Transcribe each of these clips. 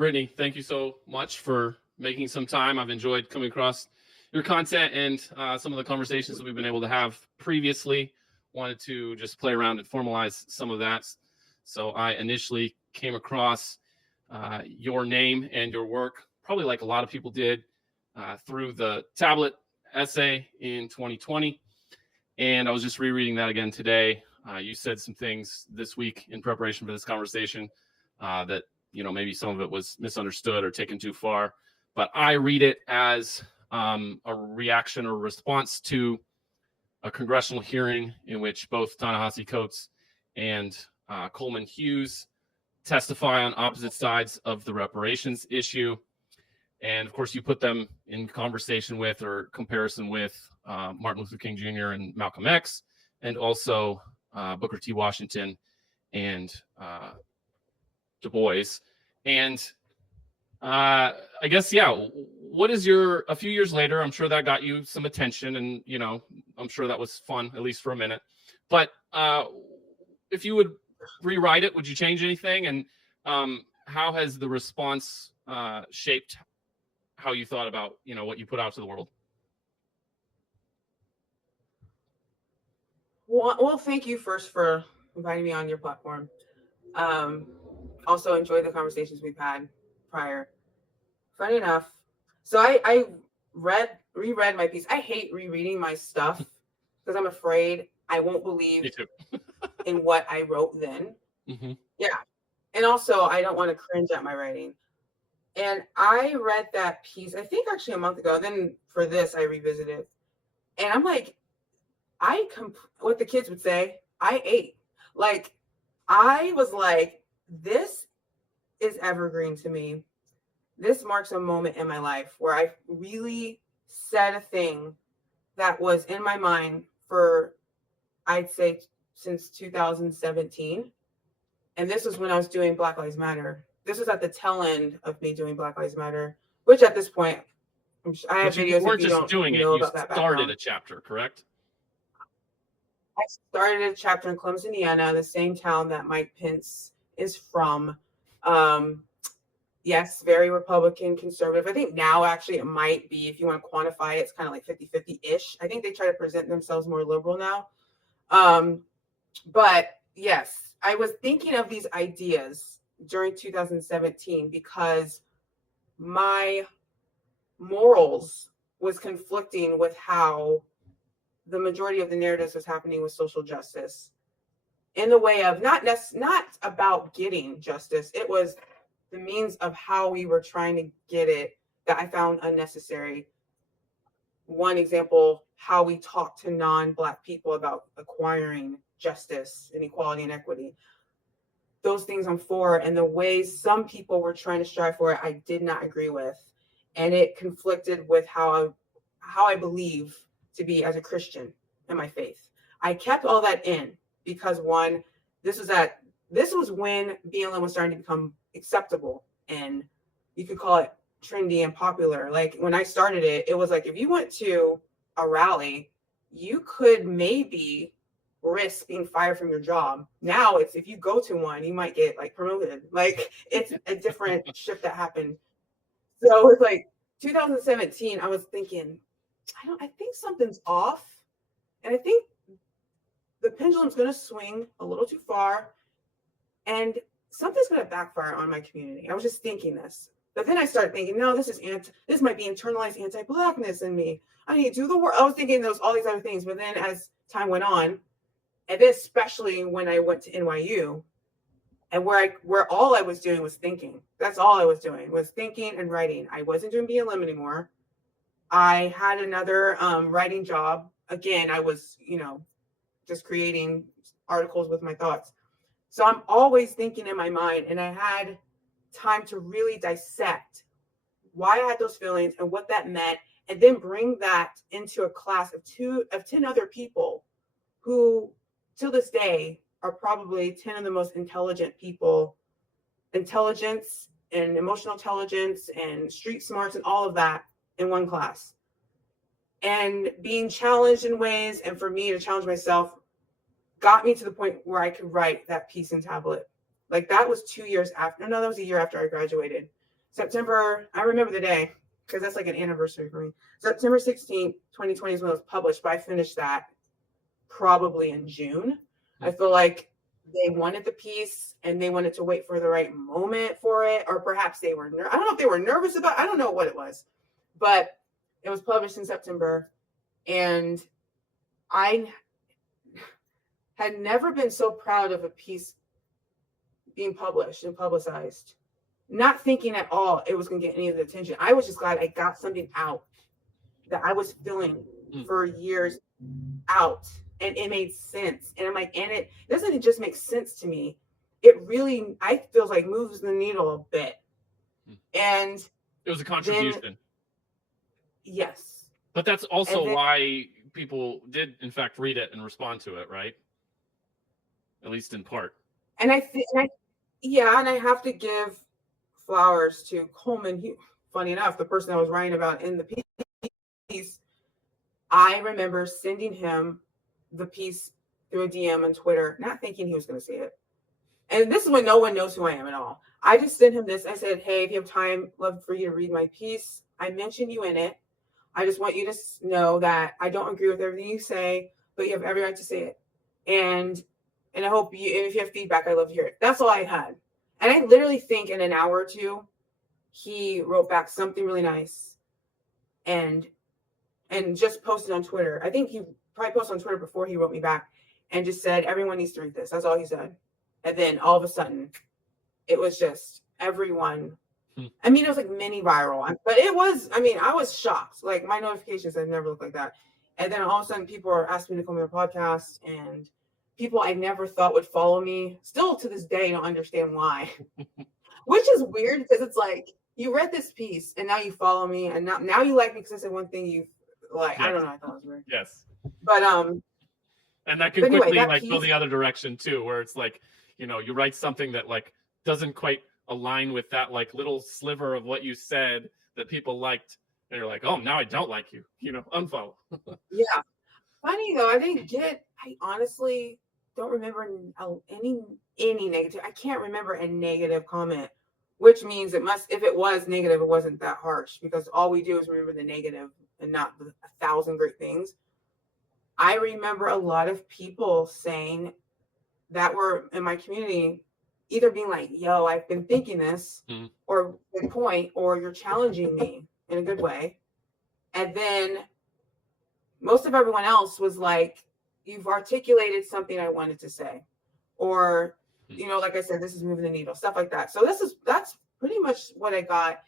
Brittany, thank you so much for making some time. I've enjoyed coming across your content and some of the conversations that we've been able to have previously. Wanted to just play around and formalize some of that. So I initially came across your name and your work, probably like a lot of people did, through the tablet essay in 2020. And I was just rereading that again today. You said some things this week in preparation for this conversation that, maybe some of it was misunderstood or taken too far. But I read it as a reaction or response to a congressional hearing in which both Ta-Nehisi Coates and Coleman Hugh testify on opposite sides of the reparations issue. And of course, you put them in conversation with or comparison with Martin Luther King Jr. and Malcolm X, and also Booker T. Washington and Du Bois. And I guess, what is a few years later, I'm sure that got you some attention, and, I'm sure that was fun, at least for a minute. But if you would rewrite it, would you change anything? And how has the response shaped how you thought about, what you put out to the world? Well, thank you first for inviting me on your platform. Also enjoyed the conversations we've had prior. Funny enough, so I reread my piece. I hate rereading my stuff because I'm afraid I won't believe in what I wrote then. Mm-hmm. Yeah. And also, I don't want to cringe at my writing. And I read that piece, I think actually a month ago. Then for this, I revisited. And I'm like, what the kids would say, I ate. Like, I was like, this is evergreen to me. This marks a moment in my life where I really said a thing that was in my mind for, I'd say, since 2017. And this was when I was doing Black Lives Matter. This was at the tail end of me doing Black Lives Matter, which at this point, I have videos. You weren't just doing it. You started a chapter, correct? I started a chapter in Columbus, Indiana, the same town that Mike Pence is from. Yes, very Republican, conservative. I think now actually it might be, if you want to quantify it, it's kind of like 50-50-ish. I think they try to present themselves more liberal now. But yes, I was thinking of these ideas during 2017 because my morals was conflicting with how the majority of the narratives was happening with social justice, in the way of not about getting justice. It was the means of how we were trying to get it that I found unnecessary. One example, how we talk to non-Black people about acquiring justice and equality and equity. Those things I'm for, and the ways some people were trying to strive for it, I did not agree with. And it conflicted with how I believe to be as a Christian in my faith. I kept all that in because, one, this was when BLM was starting to become acceptable, and you could call it trendy and popular. Like when I started it, it was like, if you went to a rally, you could maybe risk being fired from your job. Now it's, if you go to one, you might get like promoted. Like it's a different shift that happened. So it's like 2017, I was thinking, I think something's off. And I think the pendulum's going to swing a little too far. And something's going to backfire on my community. I was just thinking this. But then I started thinking, no, this might be internalized anti-Blackness in me. I need to do the work. I was thinking all these other things. But then as time went on, and especially when I went to NYU, and where all I was doing was thinking. That's all I was doing, was thinking and writing. I wasn't doing BLM anymore. I had another writing job. Again, I was, just creating articles with my thoughts. So I'm always thinking in my mind, and I had time to really dissect why I had those feelings and what that meant, and then bring that into a class of 10 other people who, to this day, are probably 10 of the most intelligent people, intelligence and emotional intelligence and street smarts and all of that in one class. And being challenged in ways, and for me to challenge myself, got me to the point where I could write that piece in tablet. Like that was 2 years after, no, that was a year after I graduated. September, I remember the day because that's like an anniversary for me. September 16th, 2020 is when it was published, but I finished that probably in June. I feel like they wanted the piece and they wanted to wait for the right moment for it, or perhaps they were, I don't know if they were nervous about, I don't know what it was, but it was published in September, and I had never been so proud of a piece being published and publicized, not thinking at all it was going to get any of the attention. I was just glad I got something out that I was feeling for years out, and it made sense. And I'm like, and it doesn't just make sense to me. It really, I feel like, moves the needle a bit. And it was a contribution. Then, yes. But that's also why people did, in fact, read it and respond to it, right? At least in part. And I think, and I have to give flowers to Coleman Hugh. Funny enough, the person I was writing about in the piece, I remember sending him the piece through a DM on Twitter, not thinking he was going to see it. And this is when no one knows who I am at all. I just sent him this. I said, hey, if you have time, love for you to read my piece. I mentioned you in it. I just want you to know that I don't agree with everything you say, but you have every right to say it. And I hope you, and if you have feedback, I love to hear it. That's all I had. And I literally think in an hour or two, he wrote back something really nice and just posted on Twitter. I think he probably posted on Twitter before he wrote me back and just said, everyone needs to read this. That's all he said. And then all of a sudden, it was just everyone. I mean, it was like mini viral, but it was, I mean, I was shocked. Like, my notifications have never looked like that. And then all of a sudden, people are asking me to come on their podcast, and people I never thought would follow me, still to this day, don't understand why. Which is weird, because it's like, you read this piece, and now you follow me, and now you like me because I said one thing you like. Yes. I don't know, I thought it was weird. Yes. But and that can quickly go the other direction too, where it's like, you know, you write something that like doesn't quite align with that like little sliver of what you said that people liked, and you're like, oh, now I don't like you, you know, unfollow. Yeah. Funny though, I honestly don't remember any negative. I can't remember a negative comment, which means if it was negative, it wasn't that harsh, because all we do is remember the negative and not the 1,000 great things. I remember a lot of people saying that were in my community, either being like, yo, I've been thinking this, or good point, or you're challenging me in a good way. And then most of everyone else was like, you've articulated something I wanted to say. Or, you know, like I said, this is moving the needle, stuff like that. So that's pretty much what I got.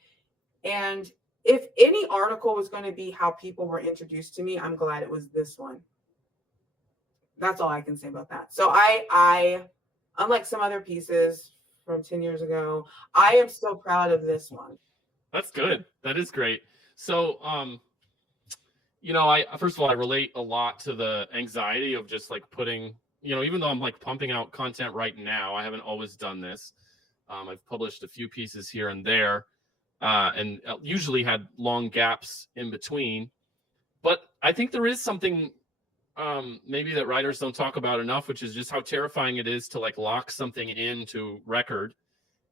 And if any article was going to be how people were introduced to me, I'm glad it was this one. That's all I can say about that. So I unlike some other pieces from 10 years ago, I am so proud of this one. That's good. That is great. So, you know, first of all, I relate a lot to the anxiety of just like putting, you know, even though I'm like pumping out content right now, I haven't always done this. I've published a few pieces here and there, and usually had long gaps in between. But I think there is something maybe that writers don't talk about enough, which is just how terrifying it is to like lock something into record.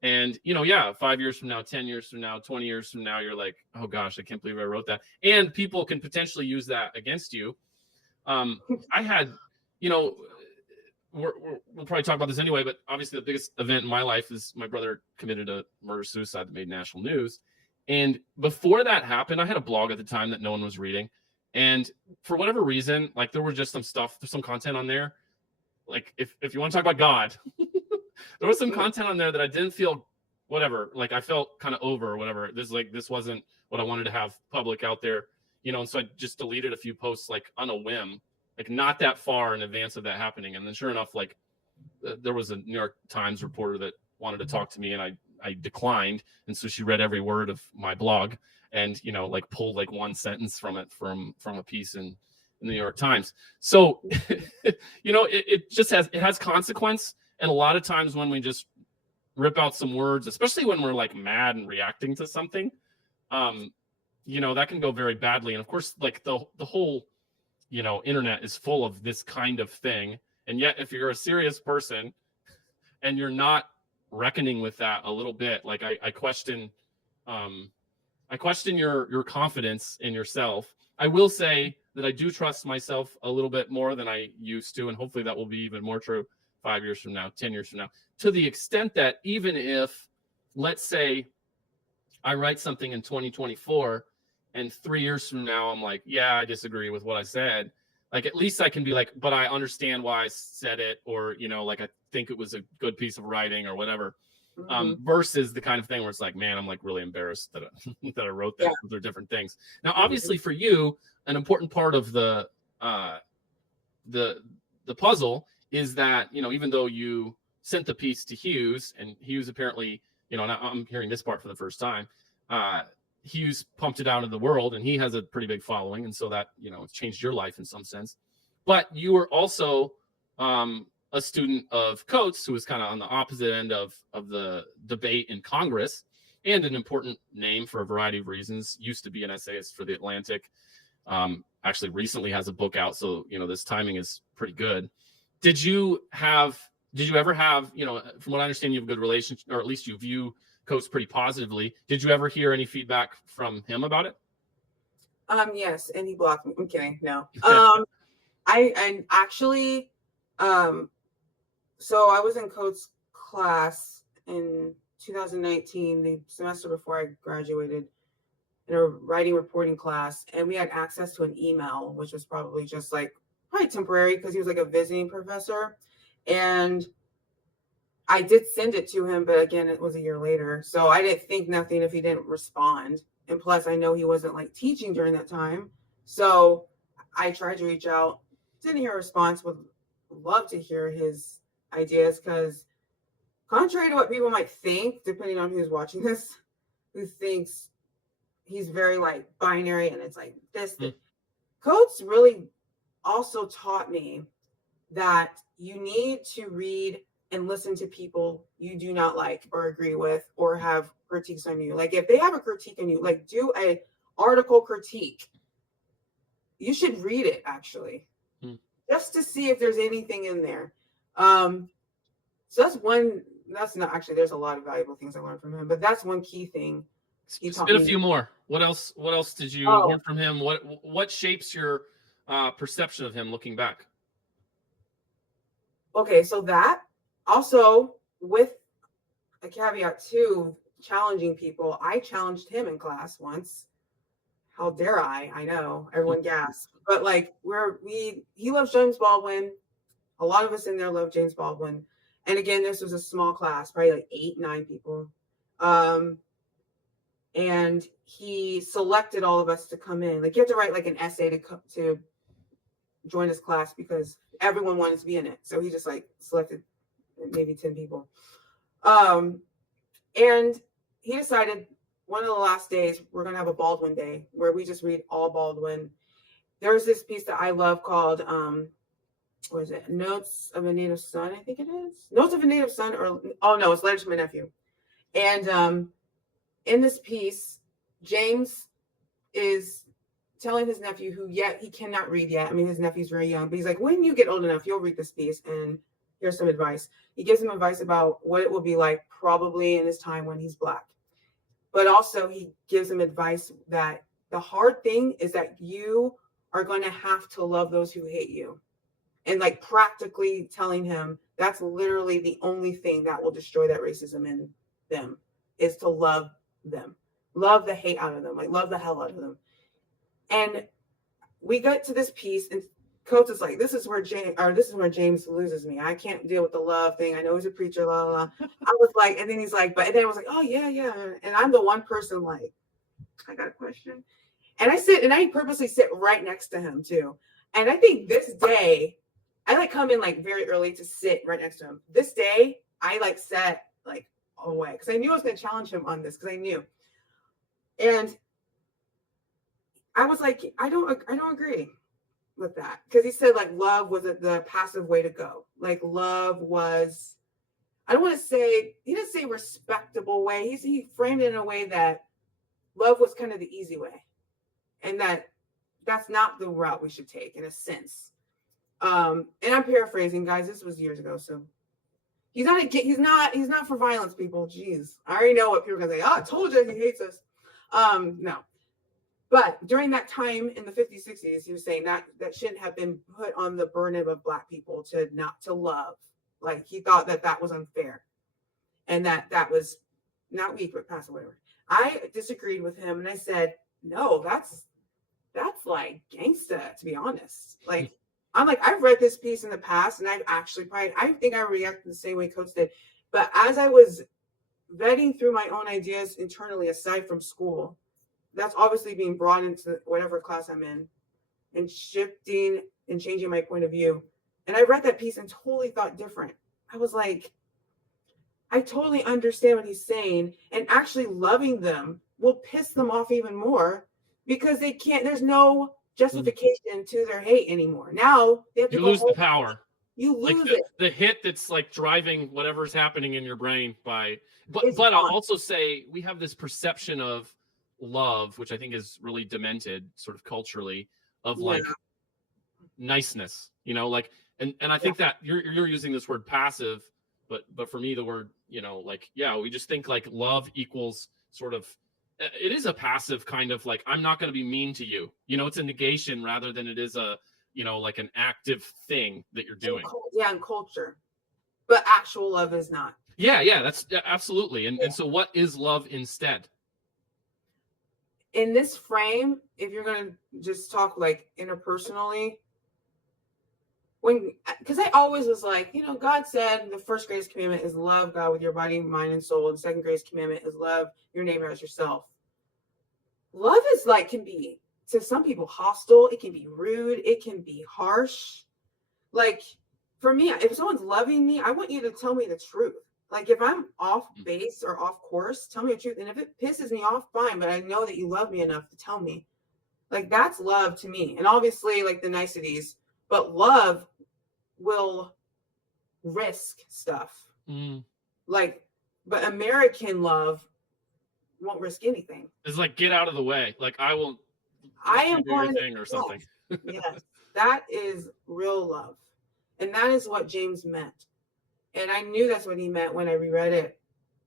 And, you know, yeah, 5 years from now, 10 years from now, 20 years from now, you're like, oh gosh, I can't believe I wrote that. And people can potentially use that against you. I had, you know, we'll probably talk about this anyway, but obviously the biggest event in my life is my brother committed a murder-suicide that made national news. And before that happened, I had a blog at the time that no one was reading. And for whatever reason, like there was just some content on there. Like if you want to talk about God, there was some content on there that I didn't feel whatever. Like I felt kind of over or whatever. This wasn't what I wanted to have public out there, you know. And so I just deleted a few posts like on a whim, like not that far in advance of that happening. And then sure enough, like there was a New York Times reporter that wanted to talk to me, and I declined. And so she read every word of my blog and, you know, like pulled like one sentence from it from a piece in the New York Times. So, you know, it has consequence. And a lot of times when we just rip out some words, especially when we're like mad and reacting to something, you know, that can go very badly. And of course, like the whole, you know, internet is full of this kind of thing. And yet if you're a serious person and you're not reckoning with that a little bit, like I question I question your confidence in yourself. I will say that I do trust myself a little bit more than I used to, and hopefully that will be even more true 5 years from now, 10 years from now, to the extent that even if, let's say, I write something in 2024 and 3 years from now, I'm like, yeah, I disagree with what I said. Like, at least I can be like, but I understand why I said it, or, like, I think it was a good piece of writing or whatever. Versus the kind of thing where it's like, man, I'm like really embarrassed that I wrote that. Yeah. They're different things. Now, obviously, for you, an important part of the puzzle is that, even though you sent the piece to Hughes, and Hughes apparently, and I'm hearing this part for the first time, Hughes pumped it out in the world, and he has a pretty big following, and so that it's changed your life in some sense. But you were also a student of Coates, who was kind of on the opposite end of the debate in Congress, and an important name for a variety of reasons. Used to be an essayist for The Atlantic. Actually recently has a book out, so this timing is pretty good. Did you ever have, from what I understand, you have a good relationship, or at least you view Coates pretty positively. Did you ever hear any feedback from him about it? Yes, and he blocked me. I'm kidding. No. I actually so I was in Coates' class in 2019, the semester before I graduated, in a writing reporting class, and we had access to an email, which was probably just like probably temporary because he was like a visiting professor. And I did send it to him, but again, it was a year later. So I didn't think nothing if he didn't respond. And plus, I know he wasn't like teaching during that time. So I tried to reach out, didn't hear a response, would love to hear his ideas, because contrary to what people might think, depending on who's watching this, who thinks he's very like binary and it's like this, Coates really also taught me that you need to read and listen to people you do not like or agree with or have critiques on you. Like if they have a critique on you, like do a article critique. You should read it actually, just to see if there's anything in there. So that's not actually, there's a lot of valuable things I learned from him, but that's one key thing. Spit a few more. What else did you learn from him? What shapes your perception of him looking back? Okay, so that also, with a caveat too, challenging people. I challenged him in class once. How dare I? I know, everyone gasped. But like he loves James Baldwin. A lot of us in there love James Baldwin. And again, this was a small class, probably like 8-9 people. And he selected all of us to come in. Like you have to write like an essay to join his class because everyone wanted to be in it. So he just like selected maybe 10 people. And he decided one of the last days we're going to have a Baldwin day where we just read all Baldwin. There's this piece that I love called, what is it? Notes of a Native Son, I think it is. Notes of a Native Son, it's Letters to My Nephew. And in this piece, James is telling his nephew, who yet he cannot read yet. I mean, his nephew's very young, but he's like, when you get old enough, you'll read this piece and here's some advice. He gives him advice about what it will be like probably in his time when he's Black. But also he gives him advice that the hard thing is that you are going to have to love those who hate you. And like practically telling him that's literally the only thing that will destroy that racism in them, is to love them. Love the hate out of them. Like love the hell out of them. And we got to this piece and Coates is like, this is where James loses me. I can't deal with the love thing. I know he's a preacher, la la la. I was like, and then he's like, and then I was like, oh yeah. And I'm the one person like, I got a question. And I purposely sit right next to him too. And I think this day, I like come in like very early to sit right next to him. This day, I like sat like away because I knew I was going to challenge him on this because I knew. And I was like, I don't agree with that, because he said like love was the passive way to go. Like love was, I don't want to say, he didn't say respectable way. He framed it in a way that love was kind of the easy way, and that's not the route we should take in a sense. And I'm paraphrasing, guys. This was years ago, so He's not for violence, people. Jeez. I already know what people are gonna say. Oh, I told you he hates us. No. But during that time in the 50s, 60s, he was saying that shouldn't have been put on the burden of Black people not to love. Like, he thought that was unfair, and that was not weak, but passive, whatever. I disagreed with him, and I said, no, that's like gangsta, to be honest. Like, I'm like, I've read this piece in the past, and I've actually I think I reacted the same way Coach did. But as I was vetting through my own ideas internally, aside from school, that's obviously being brought into whatever class I'm in, and shifting and changing my point of view. And I read that piece and totally thought different. I was like, I totally understand what he's saying, and actually loving them will piss them off even more, because there's no justification to their hate anymore. Now they have to lose the power. You lose like it. The hit that's like driving whatever's happening in your brain but I'll also say we have this perception of love, which I think is really demented sort of culturally, of like niceness, like, and I think that you're using this word passive, but for me the word, we just think like love equals sort of, it is a passive kind of like, I'm not going to be mean to you, it's a negation rather than it is a, like an active thing that you're doing. In culture, but actual love is not. That's absolutely. And so what is love instead? In this frame, if you're going to just talk like interpersonally, because I always was like, God said the first greatest commandment is love God with your body, mind, and soul. And the second greatest commandment is love your neighbor as yourself. Love is like, can be to some people hostile. It can be rude. It can be harsh. Like, for me, if someone's loving me, I want you to tell me the truth. Like, if I'm off base or off course, tell me the truth. And if it pisses me off, fine. But I know that you love me enough to tell me. Like, that's love to me. And obviously, like, the niceties. But love will risk stuff. Like, but American love won't risk anything. It's like, get out of the way. Like, I am do your thing or something. Yes, that is real love. And that is what James meant. And I knew that's what he meant when I reread it.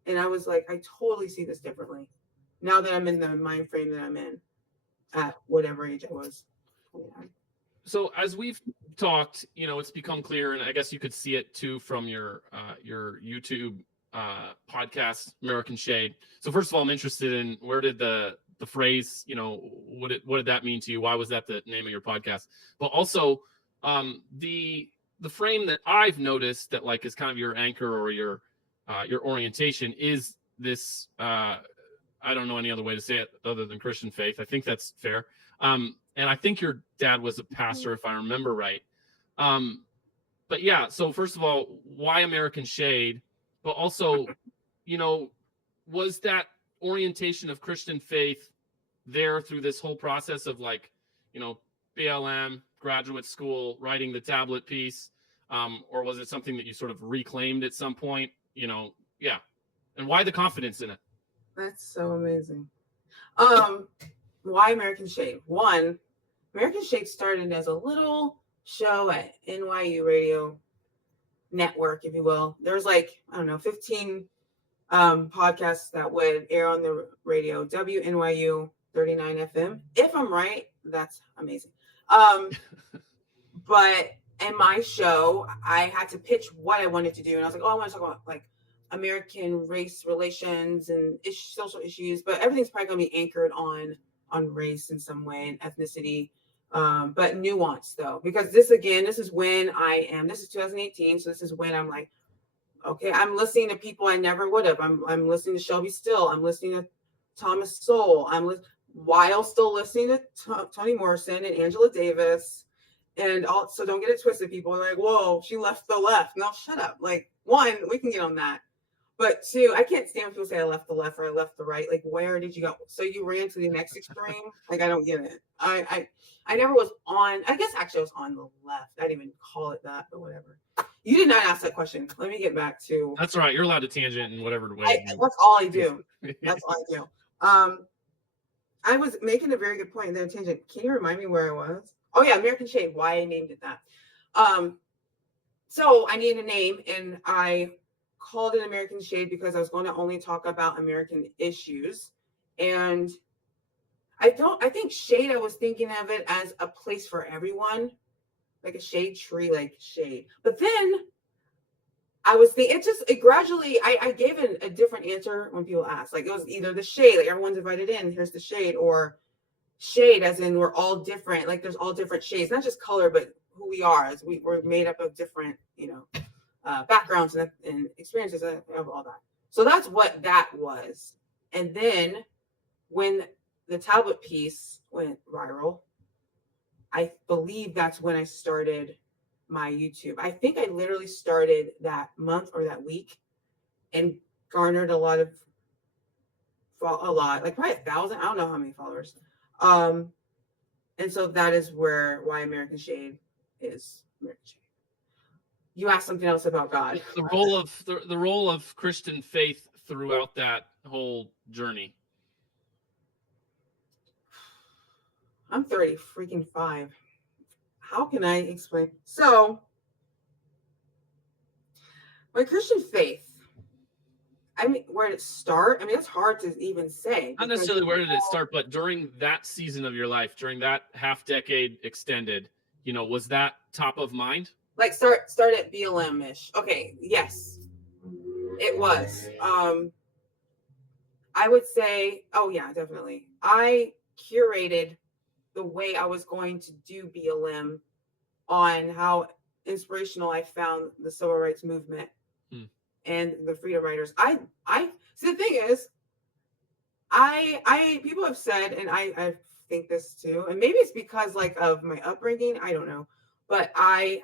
And I was like, I totally see this differently now that I'm in the mind frame that I'm in at whatever age I was. Yeah. So as we've talked, it's become clear, and I guess you could see it too from your YouTube podcast, American Shade. So first of all, I'm interested in, where did the phrase, what did that mean to you? Why was that the name of your podcast? But also, the frame that I've noticed that like is kind of your anchor or your orientation is this. I don't know any other way to say it other than Christian faith. I think that's fair. And I think your dad was a pastor, if I remember right. But yeah, so first of all, why American Shade? But also, was that orientation of Christian faith there through this whole process of like, BLM, graduate school, writing the tablet piece? Or was it something that you sort of reclaimed at some point? And why the confidence in it? That's so amazing. Why American Shade? One, American Shade started as a little show at NYU Radio Network, if you will. There was 15 podcasts that would air on the radio, WNYU 39 FM. If I'm right, that's amazing. But in my show, I had to pitch what I wanted to do. And I was like, I want to talk about like American race relations and social issues, but everything's probably going to be anchored on race in some way and ethnicity, but nuance though, because this is when this is 2018. So this is when I'm like, okay, I'm listening to people I never would have. I'm listening to Shelby Still. I'm listening to Thomas Sowell. While still listening to Toni Morrison and Angela Davis. And also, don't get it twisted, people are like, whoa, she left the left. No, shut up. Like, one, we can get on that. But two, I can't stand when people say I left the left or I left the right. Like, where did you go? So you ran to the next extreme? Like, I don't get it. I never was on, I guess actually I was on the left. I didn't even call it that, but whatever. You did not ask that question. Let me get back to. That's right. You're allowed to tangent in whatever way. That's all I do. That's all I do. I was making a very good point in that tangent. Can you remind me where I was? Oh yeah, American Shade. Why I named it that. So I needed a name, and I called it American Shade because I was going to only talk about American issues. And I think shade, I was thinking of it as a place for everyone, like a shade tree, like shade. But then I was thinking, it gradually, I gave a different answer when people asked. Like, it was either the shade, like everyone's invited in, here's the shade, or shade as in we're all different. Like, there's all different shades, not just color, but who we are. As we're made up of different, backgrounds and experiences of all that. So that's what that was. And then when the tablet piece went viral, I believe that's when I started my YouTube. I think I literally started that month or that week and garnered like probably 1,000. I don't know how many followers. And so that is why American Shade is American Shade. You asked something else about God. The role of the role of Christian faith throughout that whole journey. I'm 30 freaking 5. How can I explain? So, my Christian faith, I mean, where did it start? I mean, it's hard to even say. Not necessarily where did it start, but during that season of your life, during that half decade extended, was that top of mind? Like start at BLM-ish. Okay, yes, it was. I would say, oh yeah, definitely. I curated the way I was going to do BLM on how inspirational I found the civil rights movement and the freedom riders. I see, the thing is, I people have said, and I think this too, and maybe it's because like of my upbringing, I don't know, but I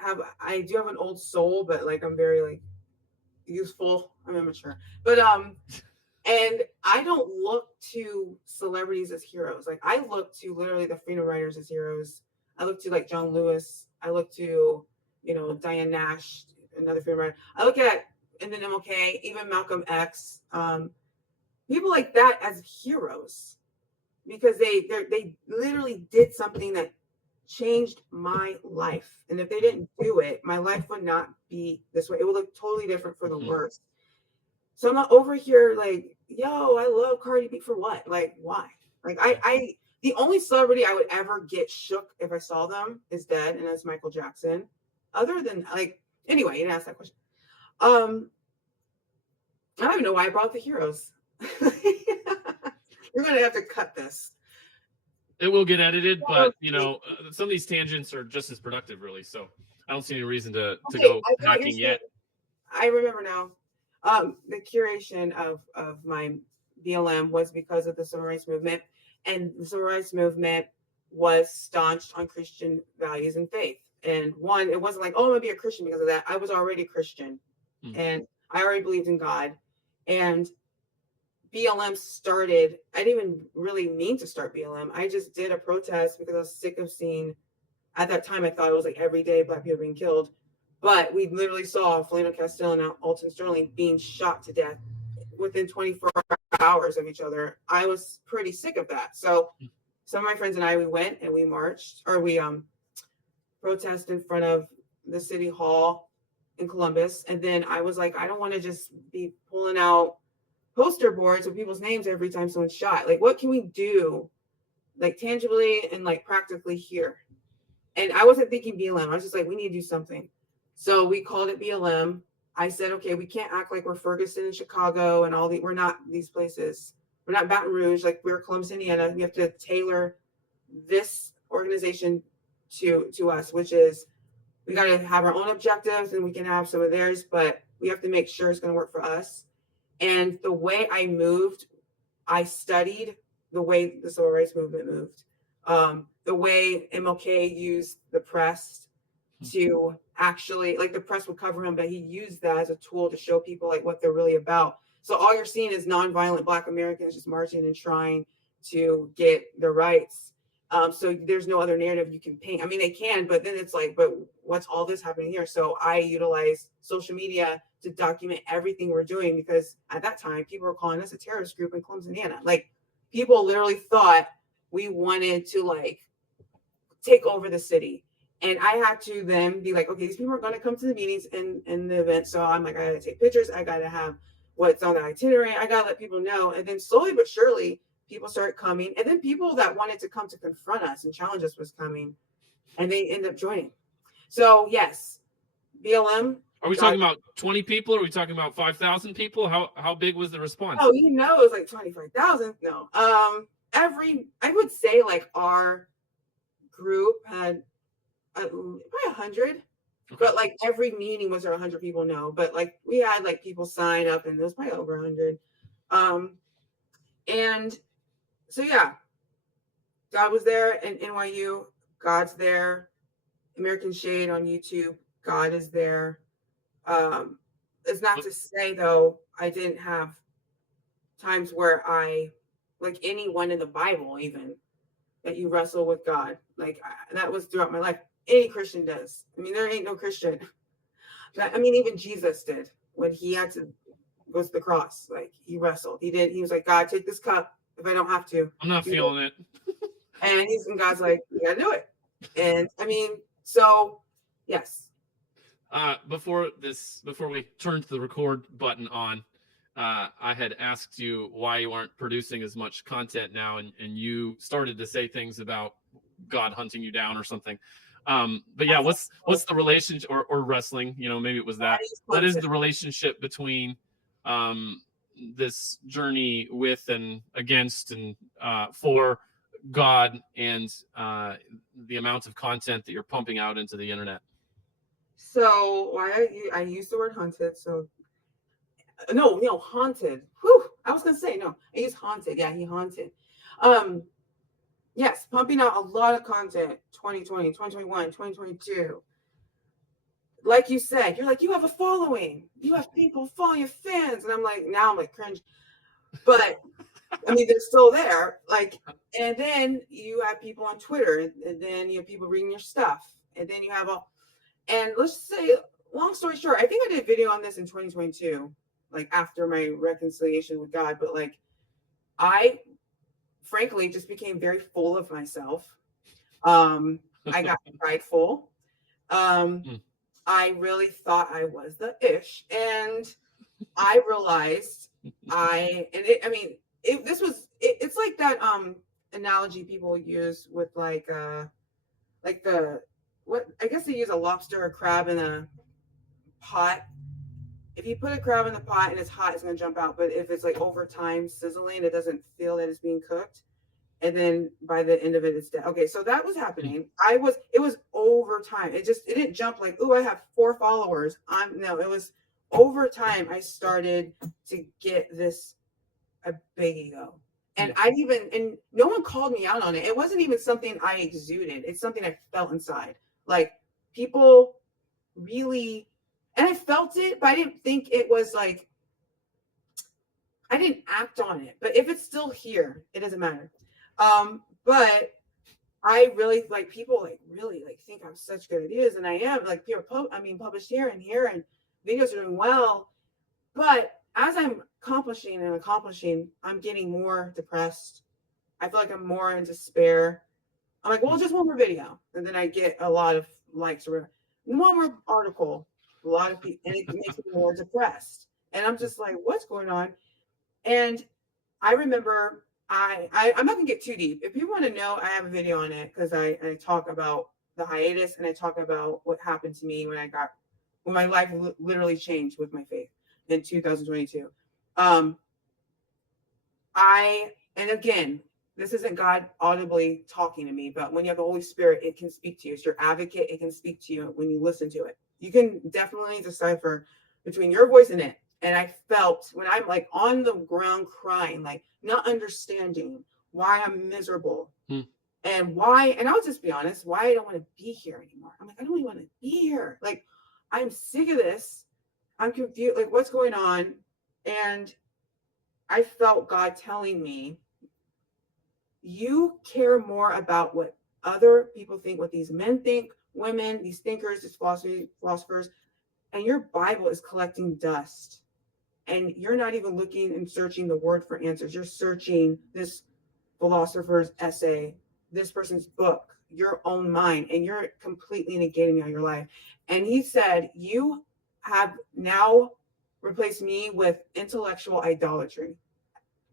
do have an old soul, but like I'm very like youthful. I'm immature, but and I don't look to celebrities as heroes. Like I look to literally the freedom riders as heroes. I look to like John Lewis. I look to, Diane Nash, another freedom rider. I look at, and then MLK, even Malcolm X, people like that as heroes, because they literally did something that changed my life. And if they didn't do it, my life would not be this way. It would look totally different for the worse. So I'm not over here like, yo, I love Cardi B for what? Like, why? Like, the only celebrity I would ever get shook if I saw them is dead, and that's Michael Jackson. Other than, like, anyway, you didn't ask that question. I don't even know why I brought the heroes. You're going to have to cut this. It will get edited, but, some of these tangents are just as productive, really. So I don't see any reason to go hacking yet. I remember now. The curation of my BLM was because of the civil rights movement, and the civil rights movement was staunched on Christian values and faith. And one, it wasn't like, oh, I'm gonna be a Christian because of that. I was already Christian, and I already believed in God. And BLM started. I didn't even really mean to start BLM. I just did a protest because I was sick of seeing. At that time, I thought it was like every day Black people being killed. But we literally saw Philando Castile and Alton Sterling being shot to death within 24 hours of each other. I was pretty sick of that. So some of my friends and I, we went and we marched, or we protested in front of the city hall in Columbus. And then I was like, I don't want to just be pulling out poster boards with people's names every time someone's shot. Like, what can we do, like, tangibly and like practically here? And I wasn't thinking BLM. I was just like, we need to do something. So we called it BLM. I said, okay, we can't act like we're Ferguson and Chicago and we're not these places. We're not Baton Rouge, like we're Columbus, Indiana. We have to tailor this organization to us, which is we got to have our own objectives and we can have some of theirs, but we have to make sure it's going to work for us. And the way I moved, I studied the way the civil rights movement moved, the way MLK used the press to actually, like, the press would cover him, but he used that as a tool to show people like what they're really about. So all you're seeing is nonviolent Black Americans just marching and trying to get their rights. So there's no other narrative you can paint. I mean, they can, but then it's like, but what's all this happening here? So I utilize social media to document everything we're doing, because at that time, people were calling us a terrorist group in Columbus, Indiana. Like, people literally thought we wanted to like take over the city. And I had to then be like, okay, these people are going to come to the meetings and the event. So I'm like, I got to take pictures. I got to have what's on the itinerary. I got to let people know. And then slowly but surely, people started coming. And then people that wanted to come to confront us and challenge us was coming. And they end up joining. So yes, BLM. Are we talking about 20 people? Or are we talking about 5,000 people? How big was the response? Oh, it was like 25,000. No. I would say like our group had probably 100, okay. But like every meeting was there 100 people? No, but like we had like people sign up, and there was probably over 100. And so yeah, God was there in NYU. God's there. American Shade on YouTube. God is there. It's not to say though I didn't have times where I, like anyone in the Bible, even that you wrestle with God, like that was throughout my life. Any Christian does. I mean, there ain't no Christian. I mean, even Jesus did when he had to go to the cross. Like he wrestled. He did. He was like, God, take this cup if I don't have to. I'm not feeling it. And God's like, you gotta do it. And I mean, so yes. Before we turn to the record button on, I had asked you why you aren't producing as much content now, and you started to say things about God hunting you down or something. But yeah, what's the relationship or wrestling? Maybe it was that. What is the relationship between this journey with and against and for God and the amount of content that you're pumping out into the internet? So I use the word hunted. So no, haunted. Whew, I was gonna say no. I use haunted. Yeah, he haunted. Yes, pumping out a lot of content, 2020, 2021, 2022. Like you said, you're like, you have a following. You have people following your fans. And I'm like cringe. But I mean, they're still there. Like, and then you have people on Twitter, and then you have people reading your stuff. And then you have and let's say, long story short, I think I did a video on this in 2022, like after my reconciliation with God. But like, I frankly just became very full of myself. I got prideful. I really thought I was the ish, and I realized it's like that analogy people use with like I guess they use a lobster or crab in a pot. If you put a crab in the pot and it's hot, it's going to jump out. But if it's like over time sizzling, it doesn't feel that it's being cooked. And then by the end of it, it's dead. Okay, so that was happening. It was over time. It didn't jump like, oh, I have 4 followers. No, it was over time. I started to get a big ego. And and no one called me out on it. It wasn't even something I exuded. It's something I felt inside. Like people really, and I felt it, but I didn't think it was like, I didn't act on it. But if it's still here, it doesn't matter. But I really like people really think I have such good ideas, and I am like people published here, and videos are doing well. But as I'm accomplishing, I'm getting more depressed. I feel like I'm more in despair. I'm like, well, just one more video, and then I get a lot of likes or one more article, a lot of people, and it makes me more depressed. And I'm just like, what's going on? And I remember I'm not gonna get too deep. If you want to know, I have a video on it because I talk about the hiatus, and I talk about what happened to me when my life literally changed with my faith in 2022. And again, this isn't God audibly talking to me, but when you have the Holy Spirit, it can speak to you. It's your advocate. It can speak to you when you listen to it. You can definitely decipher between your voice and it. And I felt when I'm like on the ground crying, like not understanding why I'm miserable and why, and I'll just be honest, why I don't want to be here anymore. I'm like, I don't even want to be here. Like, I'm sick of this. I'm confused. Like, what's going on? And I felt God telling me, you care more about what other people think, what these men think, women, these thinkers, these philosophers, and your Bible is collecting dust. And you're not even looking and searching the word for answers. You're searching this philosopher's essay, this person's book, your own mind and you're completely negating me out of your life. And he said, you have now replaced me with intellectual idolatry.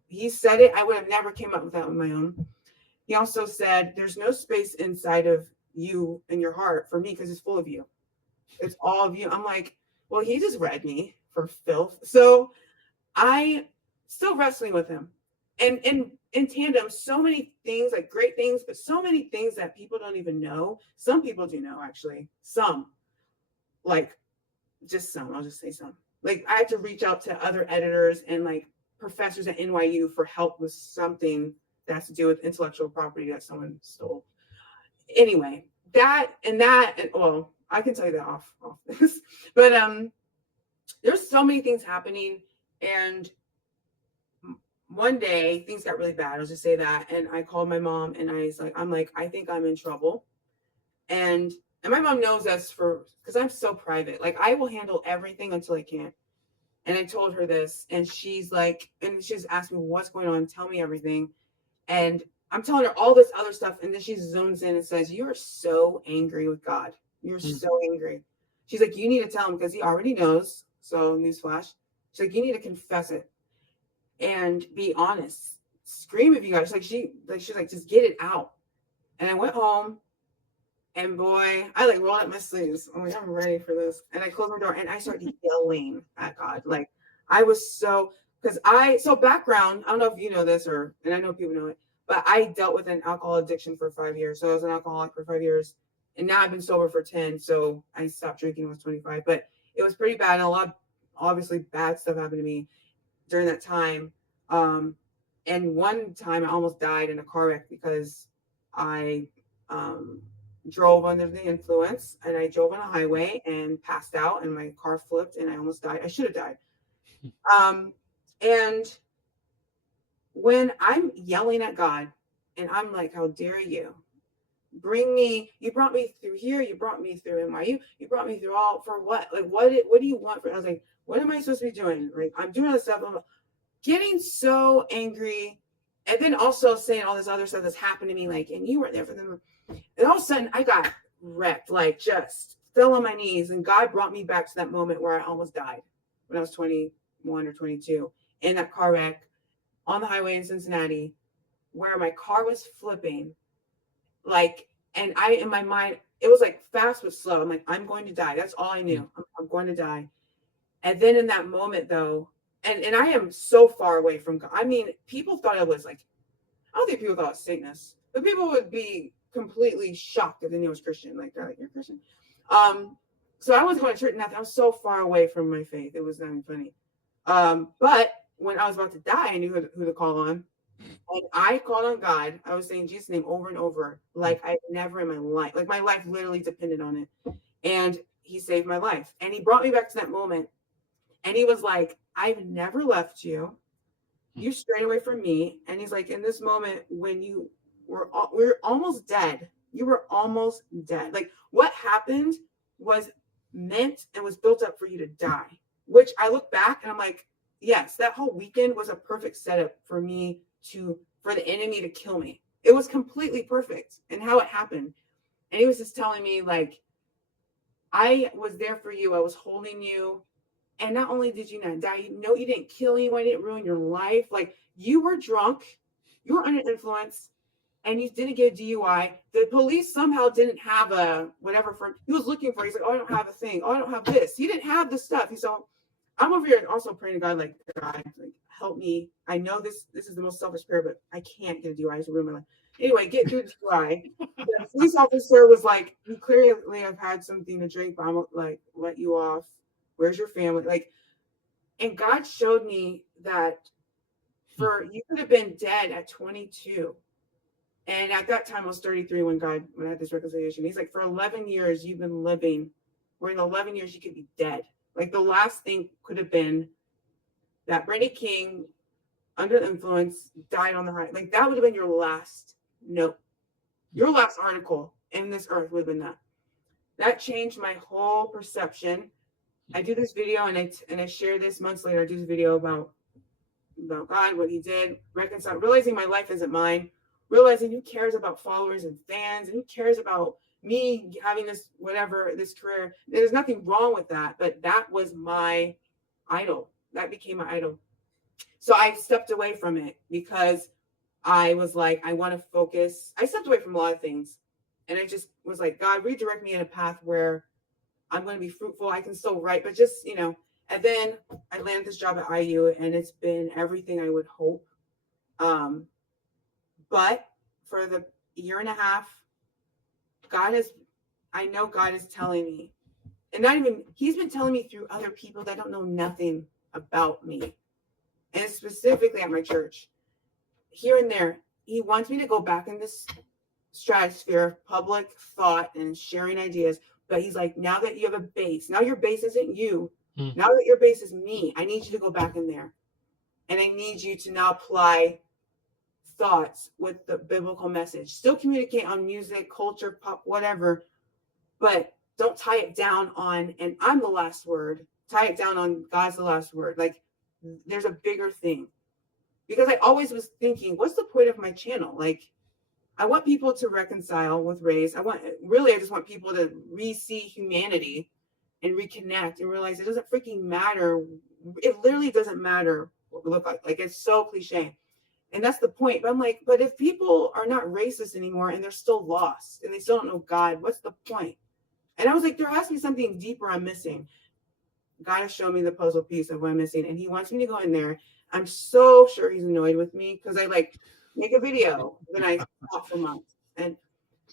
He said it. I would have never came up with that on my own. He also said, there's no space inside of you in your heart for me because it's full of you. It's all of you. I'm like, well, he just read me for filth. So I still wrestling with him. And in tandem, so many things, like great things, but so many things that people don't even know. Some people do know, actually. Some. Like, just some. I'll just say some. Like, I had to reach out to other editors and like professors at NYU for help with something that has to do with intellectual property that someone stole. Anyway, well, I can tell you that off this. But there's so many things happening, and one day things got really bad. I'll just say that. And I called my mom and I'm like, I think I'm in trouble. And my mom knows that's because I'm so private. Like, I will handle everything until I can't. And I told her this, and she's like, and she's asked me, what's going on? Tell me everything. And I'm telling her all this other stuff. And then she zones in and says, you are so angry with God. You're so angry. She's like, you need to tell him because he already knows. So newsflash. She's like, you need to confess it and be honest. Scream if you got it. She's like, just get it out. And I went home, and boy, I like rolled up my sleeves. I'm like, I'm ready for this. And I closed my door and I started yelling at God. Like, I was so background, I don't know if you know this and I know people know it, but I dealt with an alcohol addiction for 5 years. So I was an alcoholic for 5 years, and now I've been sober for 10. So I stopped drinking when I was 25, but it was pretty bad. And a lot of obviously bad stuff happened to me during that time. And one time I almost died in a car wreck because I drove under the influence, and I drove on a highway and passed out, and my car flipped and I almost died. I should have died. And when I'm yelling at God and I'm like, how dare you you brought me through here, you brought me through NYU, you brought me through all for what? Like, what do you want? I was like, what am I supposed to be doing? Like, I'm doing all this stuff. I'm getting so angry. And then also saying all this other stuff that's happened to me, like, and you weren't there for them. And all of a sudden I got wrecked, like just fell on my knees. And God brought me back to that moment where I almost died when I was 21 or 22 in that car wreck on the highway in Cincinnati, where my car was flipping. Like, and in my mind, it was like fast but slow. I'm like, I'm going to die. That's all I knew. I'm going to die. And then in that moment though, and I am so far away from God. I mean, people thought I was like, I don't think people thought I was Satanist, but people would be completely shocked if they knew I was Christian. Like, they're like, you're Christian. So I wasn't going to church, nothing. I was so far away from my faith. It was not even funny. But when I was about to die, I knew who to call on. And I called on God. I was saying Jesus' name over and over, like I've never in my life. Like, my life literally depended on it. And he saved my life. And he brought me back to that moment. And he was like, I've never left you. You strayed away from me. And he's like, in this moment, when we were almost dead, you were almost dead. Like, what happened was meant and was built up for you to die, which I look back and I'm like, yes, that whole weekend was a perfect setup for me for the enemy to kill me. It was completely perfect in how it happened. And he was just telling me, like, I was there for you. I was holding you. And not only did you not die, you didn't kill anyone, you didn't ruin your life. Like, you were drunk, you were under influence, and you didn't get a DUI. The police somehow didn't have a whatever he was looking for. He's like, oh, I don't have a thing. Oh, I don't have this. He didn't have the stuff. So I'm over here also praying to God, like, God, like, help me. I know this is the most selfish prayer, but I can't get a DUI. It's ruin my life. Anyway, get through the DUI. The police officer was like, you clearly have had something to drink, but I'm like, let you off. Where's your family? Like, and God showed me that you could have been dead at 22. And at that time I was 33 when I had this reconciliation. He's like, for 11 years you've been living, where in 11 years you could be dead. Like, the last thing could have been that Brittany King, under influence, died on the high. Like, that would have been your last note. Your last article in this earth would have been that. That changed my whole perception. I do this video and I share this months later. I do this video about God, what he did, reconcile, realizing my life isn't mine. realizing who cares about followers and fans and who cares about me having this, whatever, this career. There's nothing wrong with that, but that was my idol. That became my idol. So I stepped away from it because I was like, I want to focus. I stepped away from a lot of things. And I just was like, God, redirect me in a path where I'm going to be fruitful. I can still write, but just, and then I landed this job at IU and it's been everything I would hope. But for the year and a half, I know God is telling me, and he's been telling me through other people that don't know nothing about me. And specifically at my church, here and there, he wants me to go back in this stratosphere of public thought and sharing ideas. But he's like, now that you have a base, now your base isn't you. Now that your base is me, I need you to go back in there. And I need you to now apply thoughts with the biblical message. Still communicate on music, culture, pop, whatever, but don't tie it down on, and I'm the last word. Tie it down on God's the last word. Like, there's a bigger thing. Because I always was thinking, what's the point of my channel? Like, I want people to reconcile with race. I just want people to re-see humanity and reconnect and realize it doesn't freaking matter. It literally doesn't matter what we look like. Like, it's so cliche. And that's the point. But I'm like, but if people are not racist anymore and they're still lost and they still don't know God, what's the point? And I was like, there has to be something deeper I'm missing. God has shown me the puzzle piece of what I'm missing. And he wants me to go in there. I'm so sure he's annoyed with me because I make a video that I thought for months. And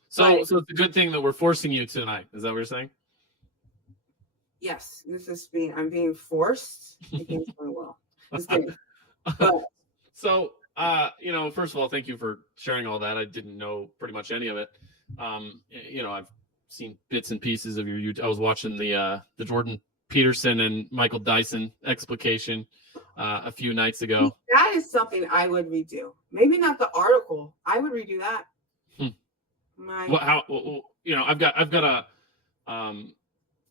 so it's a good thing that we're forcing you tonight. Is that what you're saying? Yes, I'm being forced. I think it's going well. Just kidding. But, so, first of all, thank you for sharing all that. I didn't know pretty much any of it. I've seen bits and pieces of your YouTube. I was watching the Jordan Peterson and Michael Dyson explication a few nights ago. That is something I would redo. Maybe not the article. I would redo that. I've got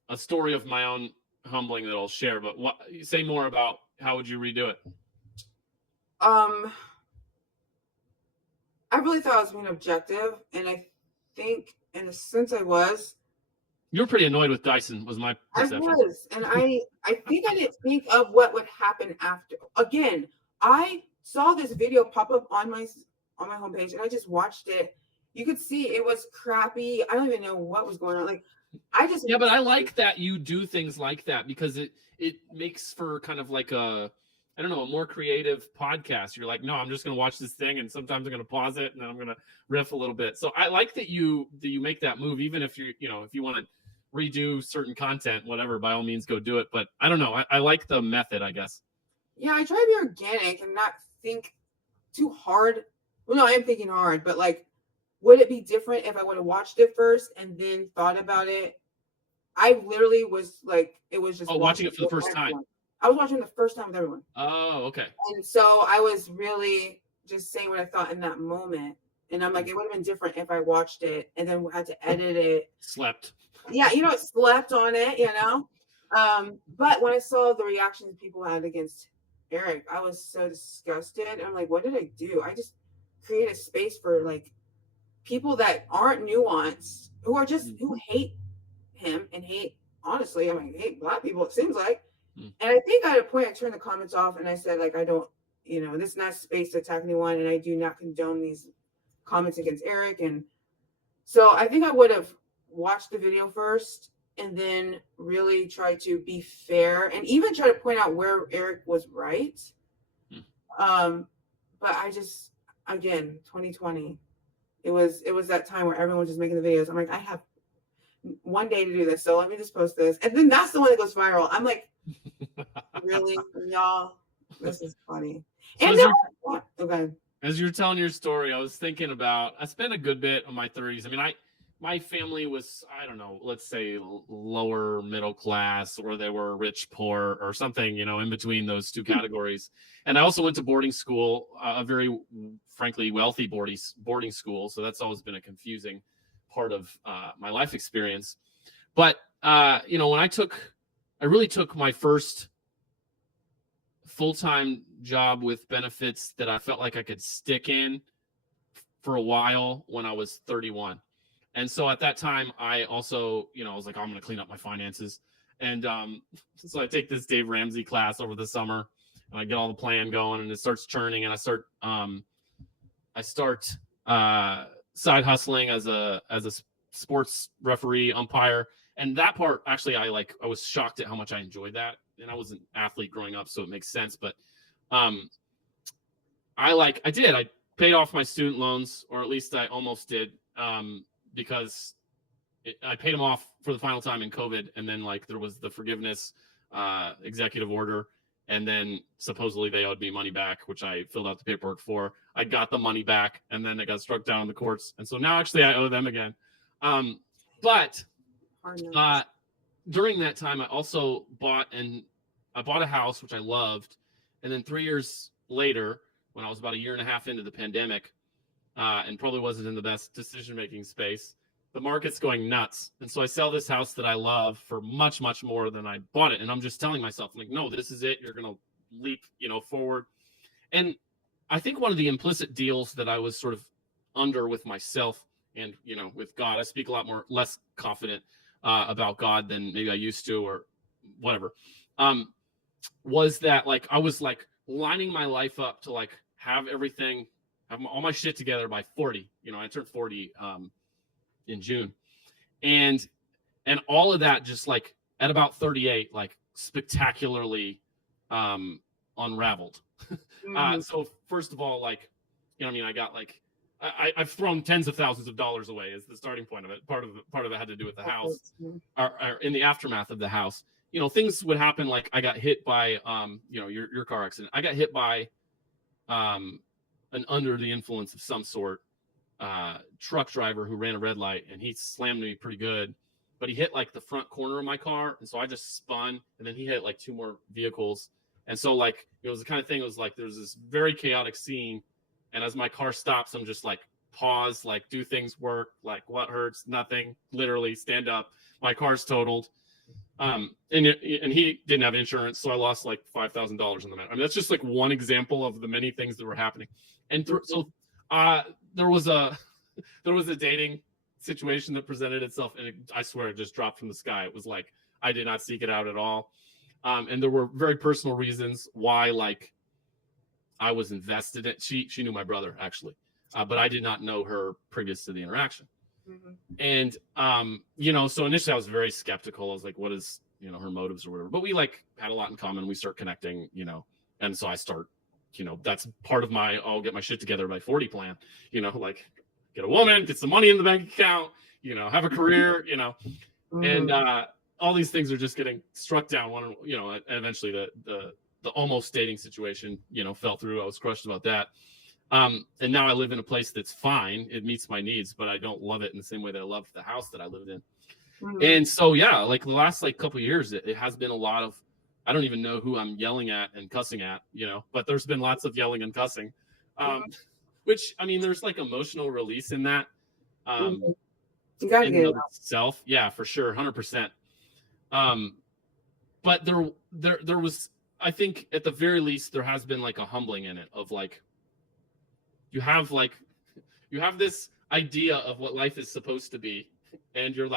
a story of my own humbling that I'll share. But say more about how would you redo it? I really thought I was being objective, and I think in a sense I was. You're pretty annoyed with Dyson, was my perception. I was, and I think I didn't think of what would happen after. Again, I saw this video pop up on my homepage, and I just watched it. You could see it was crappy. I don't even know what was going on. Like, but I like that you do things like that because it makes for kind of like a more creative podcast. You're like, no, I'm just going to watch this thing, and sometimes I'm going to pause it, and then I'm going to riff a little bit. So I like that you make that move, even if if you want to redo certain content, whatever, by all means, go do it. But I don't know. I like the method, I guess. Yeah, I try to be organic and not think too hard. Well, no, I am thinking hard, but like, would it be different if I would have watched it first and then thought about it? I literally was like, it was just watching it for the first time. I was watching the first time with everyone. Oh, okay. And so I was really just saying what I thought in that moment. And I'm like, it would have been different if I watched it and then had to edit it. Slept. Yeah, it slept on it, But when I saw the reactions people had against Eric, I was so disgusted. And I'm like, what did I do? I just created a space for like people that aren't nuanced, who are just who hate him and hate, honestly, hate Black people, it seems like. And I think at a point I turned the comments off and I said, like, I don't, this is not space to attack anyone, and I do not condone these comments against Eric. And so I think I would have watched the video first and then really try to be fair and even try to point out where Eric was right. But I just, again, 2020, it was that time where everyone was just making the videos. I'm like, I have one day to do this, so let me just post this. And then that's the one that goes viral. I'm like, really, y'all, this is funny. So and then, as you're telling your story, I was thinking about, I spent a good bit of my 30s. My family was, I don't know, let's say lower middle class, or they were rich, poor, or something, in between those two categories. And I also went to boarding school, a very, frankly, wealthy boarding school. So that's always been a confusing part of my life experience. But, when I really took my first full-time job with benefits that I felt like I could stick in for a while when I was 31. And so at that time, I also, I was like, I'm going to clean up my finances. And so I take this Dave Ramsey class over the summer, and I get all the plan going, and it starts churning, and I start side hustling as a sports referee, umpire. And that part, actually, I was shocked at how much I enjoyed that. And I was an athlete growing up, so it makes sense. But I paid off my student loans, or at least I almost did, because I paid them off for the final time in COVID. And then there was the forgiveness executive order. And then supposedly they owed me money back, which I filled out the paperwork for. I got the money back, and then it got struck down in the courts. And so now actually I owe them again. But during that time, I also bought a house, which I loved. And then 3 years later, when I was about a year and a half into the pandemic, and probably wasn't in the best decision-making space, the market's going nuts. And so I sell this house that I love for much, much more than I bought it. And I'm just telling myself, no, this is it. You're going to leap, forward. And I think one of the implicit deals that I was sort of under with myself and, with God, I speak a lot less confident about God than maybe I used to, or whatever, was that I was lining my life up to have all my shit together by 40. I turned 40 in June, and all of that just at about 38 spectacularly unraveled. So first of all, I got I've thrown tens of thousands of dollars away as the starting point of it. Part of it had to do with the house, or in the aftermath of the house. Things would happen, I got hit by your car accident. I got hit by an under the influence of some sort truck driver who ran a red light, and he slammed me pretty good, but he hit the front corner of my car, and so I just spun, and then he hit two more vehicles. And so it was the kind of thing, it was there's this very chaotic scene, and as my car stops, I'm just pause, do things work, what hurts? Nothing. Literally stand up, my car's totaled. And he didn't have insurance, so I lost $5,000 on the matter. That's just one example of the many things that were happening. And so there was a dating situation that presented itself, and I swear it just dropped from the sky. It was I did not seek it out at all, and there were very personal reasons why I was invested in. She knew my brother, actually, but I did not know her previous to the interaction. Mm-hmm. And so initially I was very skeptical. I was like, what is her motives or whatever, but we had a lot in common. We start connecting, and so I start, that's part of my I'll get my shit together by 40 plan, get a woman, get some money in the bank account, have a career, mm-hmm. And all these things are just getting struck down. One, eventually the almost dating situation, fell through. I was crushed about that. And now I live in a place that's fine. It meets my needs, but I don't love it in the same way that I loved the house that I lived in. Mm-hmm. And so, yeah, the last couple of years, it has been a lot of, I don't even know who I'm yelling at and cussing at, but there's been lots of yelling and cussing, which, there's emotional release in that. You gotta in get it itself. Yeah, for sure. 100%. But there was, I think at the very least, there has been a humbling in it of you have this idea of what life is supposed to be, and you're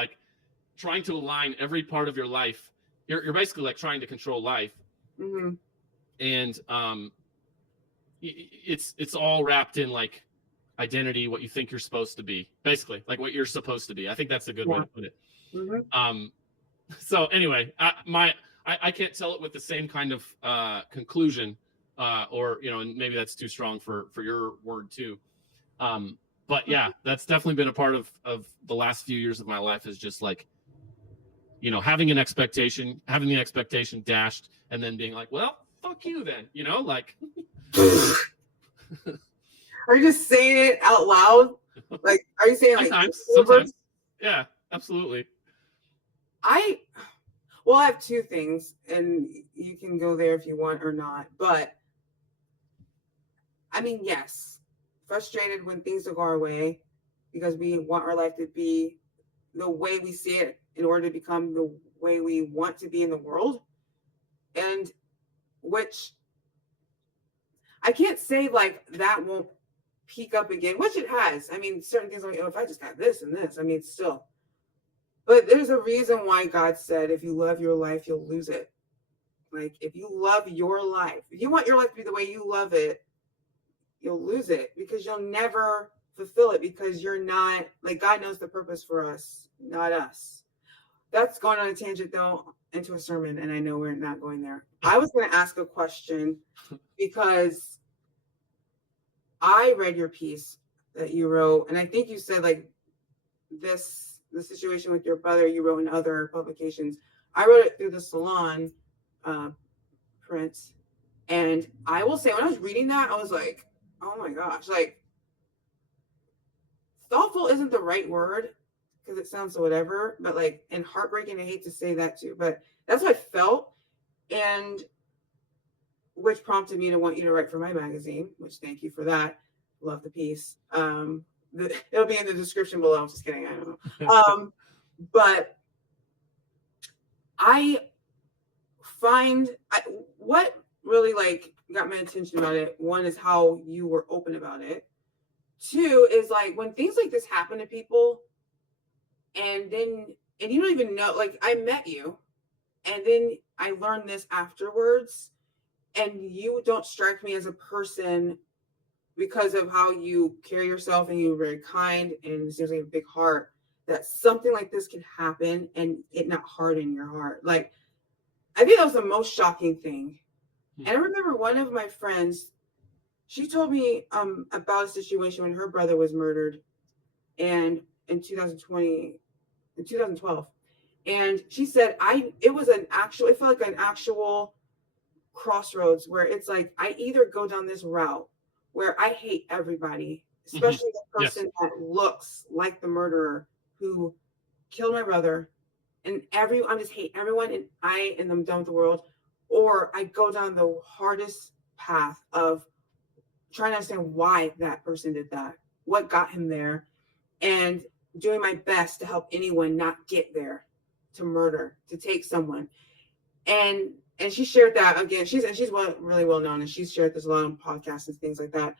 trying to align every part of your life. You're basically trying to control life. Mm-hmm. And it's all wrapped in identity, what you think you're supposed to be, basically what you're supposed to be. I think that's a good way to put it. Mm-hmm. So anyway, I can't tell it with the same kind of conclusion, or and maybe that's too strong for your word too. But yeah, that's definitely been a part of the last few years of my life, is just having the expectation dashed, and then being well, fuck you then, Are you just saying it out loud? Are you saying sometimes? Yeah, absolutely. I have two things, and you can go there if you want or not. But yes, frustrated when things don't go our way, because we want our life to be the way we see it in order to become the way we want to be in the world. And which I can't say that won't peak up again, which it has. I mean, certain things like, oh, if I just got this and this, I mean, still. But there's a reason why God said, if you love your life, you'll lose it. Like, if you love your life, if you want your life to be the way you love it, you'll lose it because you'll never fulfill it because you're not, like, God knows the purpose for us, not us. That's going on a tangent, though, into a sermon, and I know we're not going there. I was going to ask a question because I read your piece that you wrote, and I think you said, like, the situation with your brother you wrote in other publications. I wrote it through the Salon print, and I will say, when I was reading that, I was like, oh my gosh, like, thoughtful isn't the right word because it sounds so whatever, but like, and heartbreaking, I hate to say that too, but that's what I felt, and which prompted me to want you to write for my magazine, which thank you for that. Love the piece. It'll be in the description below. I'm just kidding. I don't know. But I find what really like got my attention about it. One is how you were open about it. Two is like when things like this happen to people, and you don't even know. Like I met you, and then I learned this afterwards, and you don't strike me as a person because of how you carry yourself, and you're very kind, and it seems like a big heart, that something like this can happen and it not harden your heart. Like, I think that was the most shocking thing. And I remember one of my friends, she told me about a situation when her brother was murdered and in 2012. And she said, it felt like an actual crossroads where it's like, I either go down this route where I hate everybody, especially the person that looks like the murderer who killed my brother, and I just hate everyone, and I am done with the world, or I go down the hardest path of trying to understand why that person did that, what got him there, and doing my best to help anyone not get there, to murder, to take someone. And she shared that again. She's really well known, and she's shared this a lot on podcasts and things like that.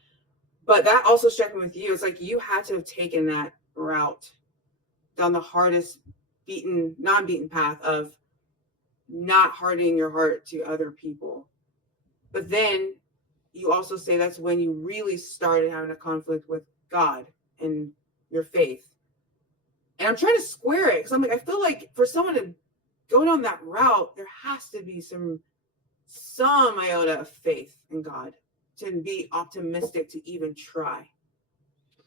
But that also struck me with you. It's like you had to have taken that route down the hardest non-beaten path of not hardening your heart to other people. But then you also say that's when you really started having a conflict with God and your faith. And I'm trying to square it because I'm like, I feel like for someone to go down that route, there has to be some iota of faith in God to be optimistic to even try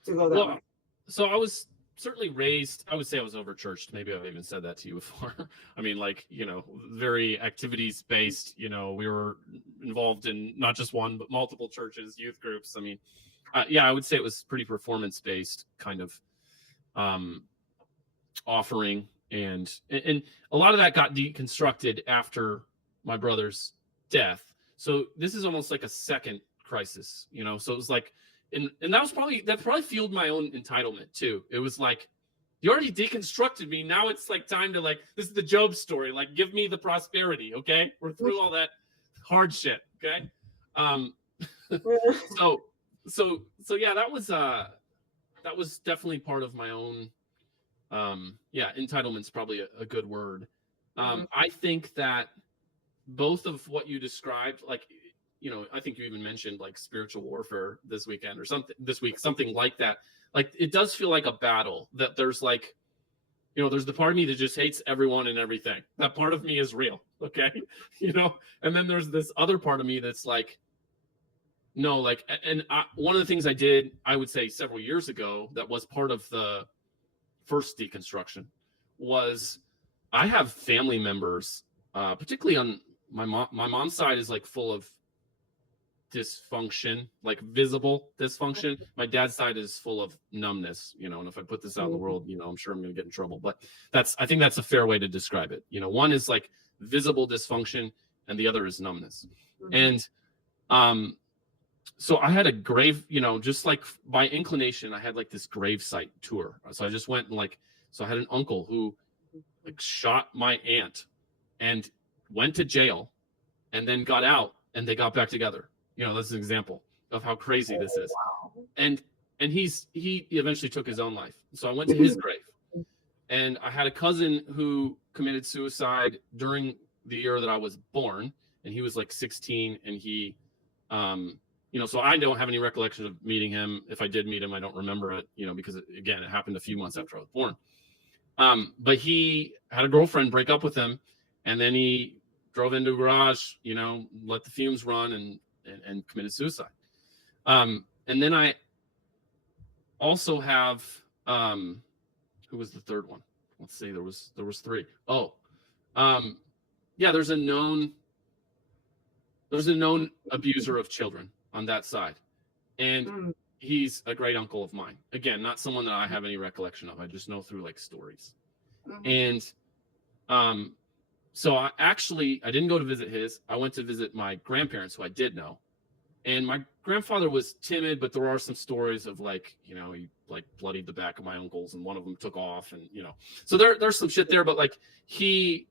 to go that way. So I was certainly raised, I would say I was overchurched. Maybe I've even said that to you before. I mean, like, very activities based, we were involved in not just one, but multiple churches, youth groups. I mean, I would say it was pretty performance based kind of offering. And a lot of that got deconstructed after my brother's death. So this is almost like a second crisis, so it was like, and that probably fueled my own entitlement too. It was like, you already deconstructed me. Now it's like time to this is the Job story. Like, give me the prosperity. Okay. We're through all that hard shit. Okay. So yeah, that was definitely part of my own, entitlement's probably a good word. I think that both of what you described, like, I think you even mentioned like spiritual warfare this weekend or something like that. Like, it does feel like a battle that there's like, there's the part of me that just hates everyone and everything. That part of me is real. Okay. And then there's this other part of me that's like, no, like, one of the things I did, I would say several years ago, that was part of the first deconstruction, was I have family members, particularly on my mom's side, is like full of dysfunction, like visible dysfunction. My dad's side is full of numbness, and if I put this out in the world, I'm sure I'm going to get in trouble, but I think that's a fair way to describe it. One is like visible dysfunction and the other is numbness. And so I had a grave, just like by inclination, I had like this gravesite tour. So I just went and so I had an uncle who like shot my aunt and went to jail and then got out and they got back together. That's an example of how crazy this is. Wow. And and he eventually took his own life. So I went to his grave, and I had a cousin who committed suicide during the year that I was born, and he was like 16, and he, so I don't have any recollection of meeting him. If I did meet him, I don't remember it, because again, it happened a few months after I was born. But he had a girlfriend break up with him, and then he drove into a garage, let the fumes run and committed suicide. And then I also have, who was the third one? Let's see, there was three. There's a known abuser of children on that side. And he's a great uncle of mine. Again, not someone that I have any recollection of. I just know through like stories. And so I didn't go to visit his. I went to visit my grandparents, who I did know. And my grandfather was timid, but there are some stories of like, he like bloodied the back of my uncles, and one of them took off, and so there's some shit there. But like the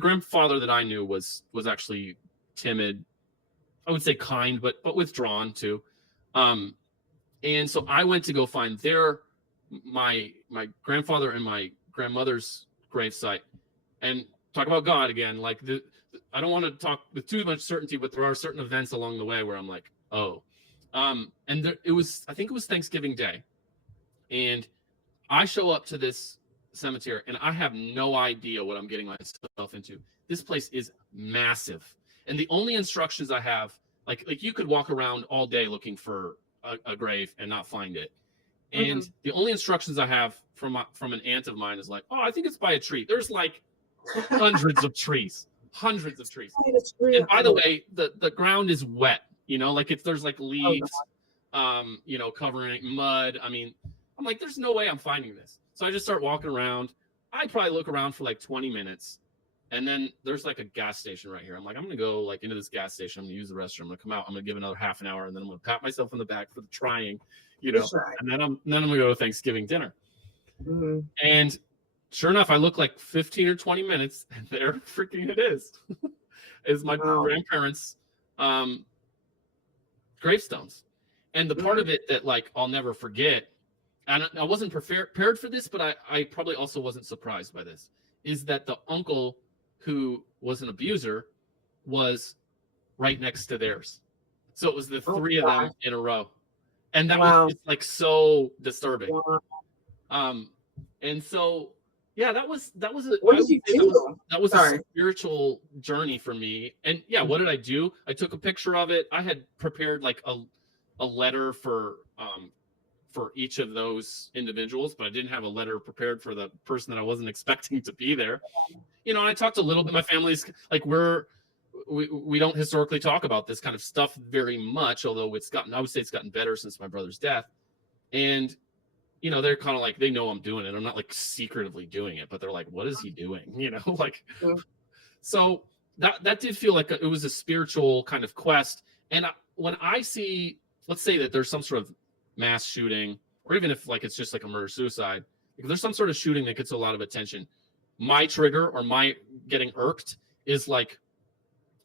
grandfather that I knew was actually timid. I would say kind, but withdrawn too. And so I went to go find my grandfather and my grandmother's gravesite, and talk about God again. Like I don't want to talk with too much certainty, but there are certain events along the way where I'm like, oh, and I think it was Thanksgiving Day, and I show up to this cemetery, and I have no idea what I'm getting myself into. This place is massive, and the only instructions I have, like you could walk around all day looking for a grave and not find it. And the only instructions I have from an aunt of mine is like, oh, I think it's by a tree. There's like hundreds of trees. And by the way, the ground is wet, like there's like leaves, covering mud. I mean, I'm like, there's no way I'm finding this. So I just start walking around. I probably look around for like 20 minutes. And then there's like a gas station right here. I'm like, I'm going to go like into this gas station. I'm going to use the restroom. I'm going to come out. I'm going to give another half an hour. And then I'm going to pat myself on the back for the trying, and then I'm going to go to Thanksgiving dinner. And sure enough, I look like 15 or 20 minutes, and there freaking it is. Is my grandparents' gravestones. And the part of it that like I'll never forget, and I wasn't prepared for this, but I probably also wasn't surprised by this, is that the uncle who was an abuser was right next to theirs. So it was the three of them in a row. And that was just like so disturbing. And so that was a spiritual journey for me. And what did I do? I took a picture of it. I had prepared like a letter for each of those individuals, but I didn't have a letter prepared for the person that I wasn't expecting to be there. And I talked a little bit. My family's like, we don't historically talk about this kind of stuff very much, although I would say it's gotten better since my brother's death. And they're kind of like, they know I'm doing it. I'm not like secretively doing it, but they're like, what is he doing? So that did feel like it was a spiritual kind of quest. And when I see, let's say that there's some sort of mass shooting, or even if like it's just like a murder suicide, if there's some sort of shooting that gets a lot of attention, my trigger or my getting irked is like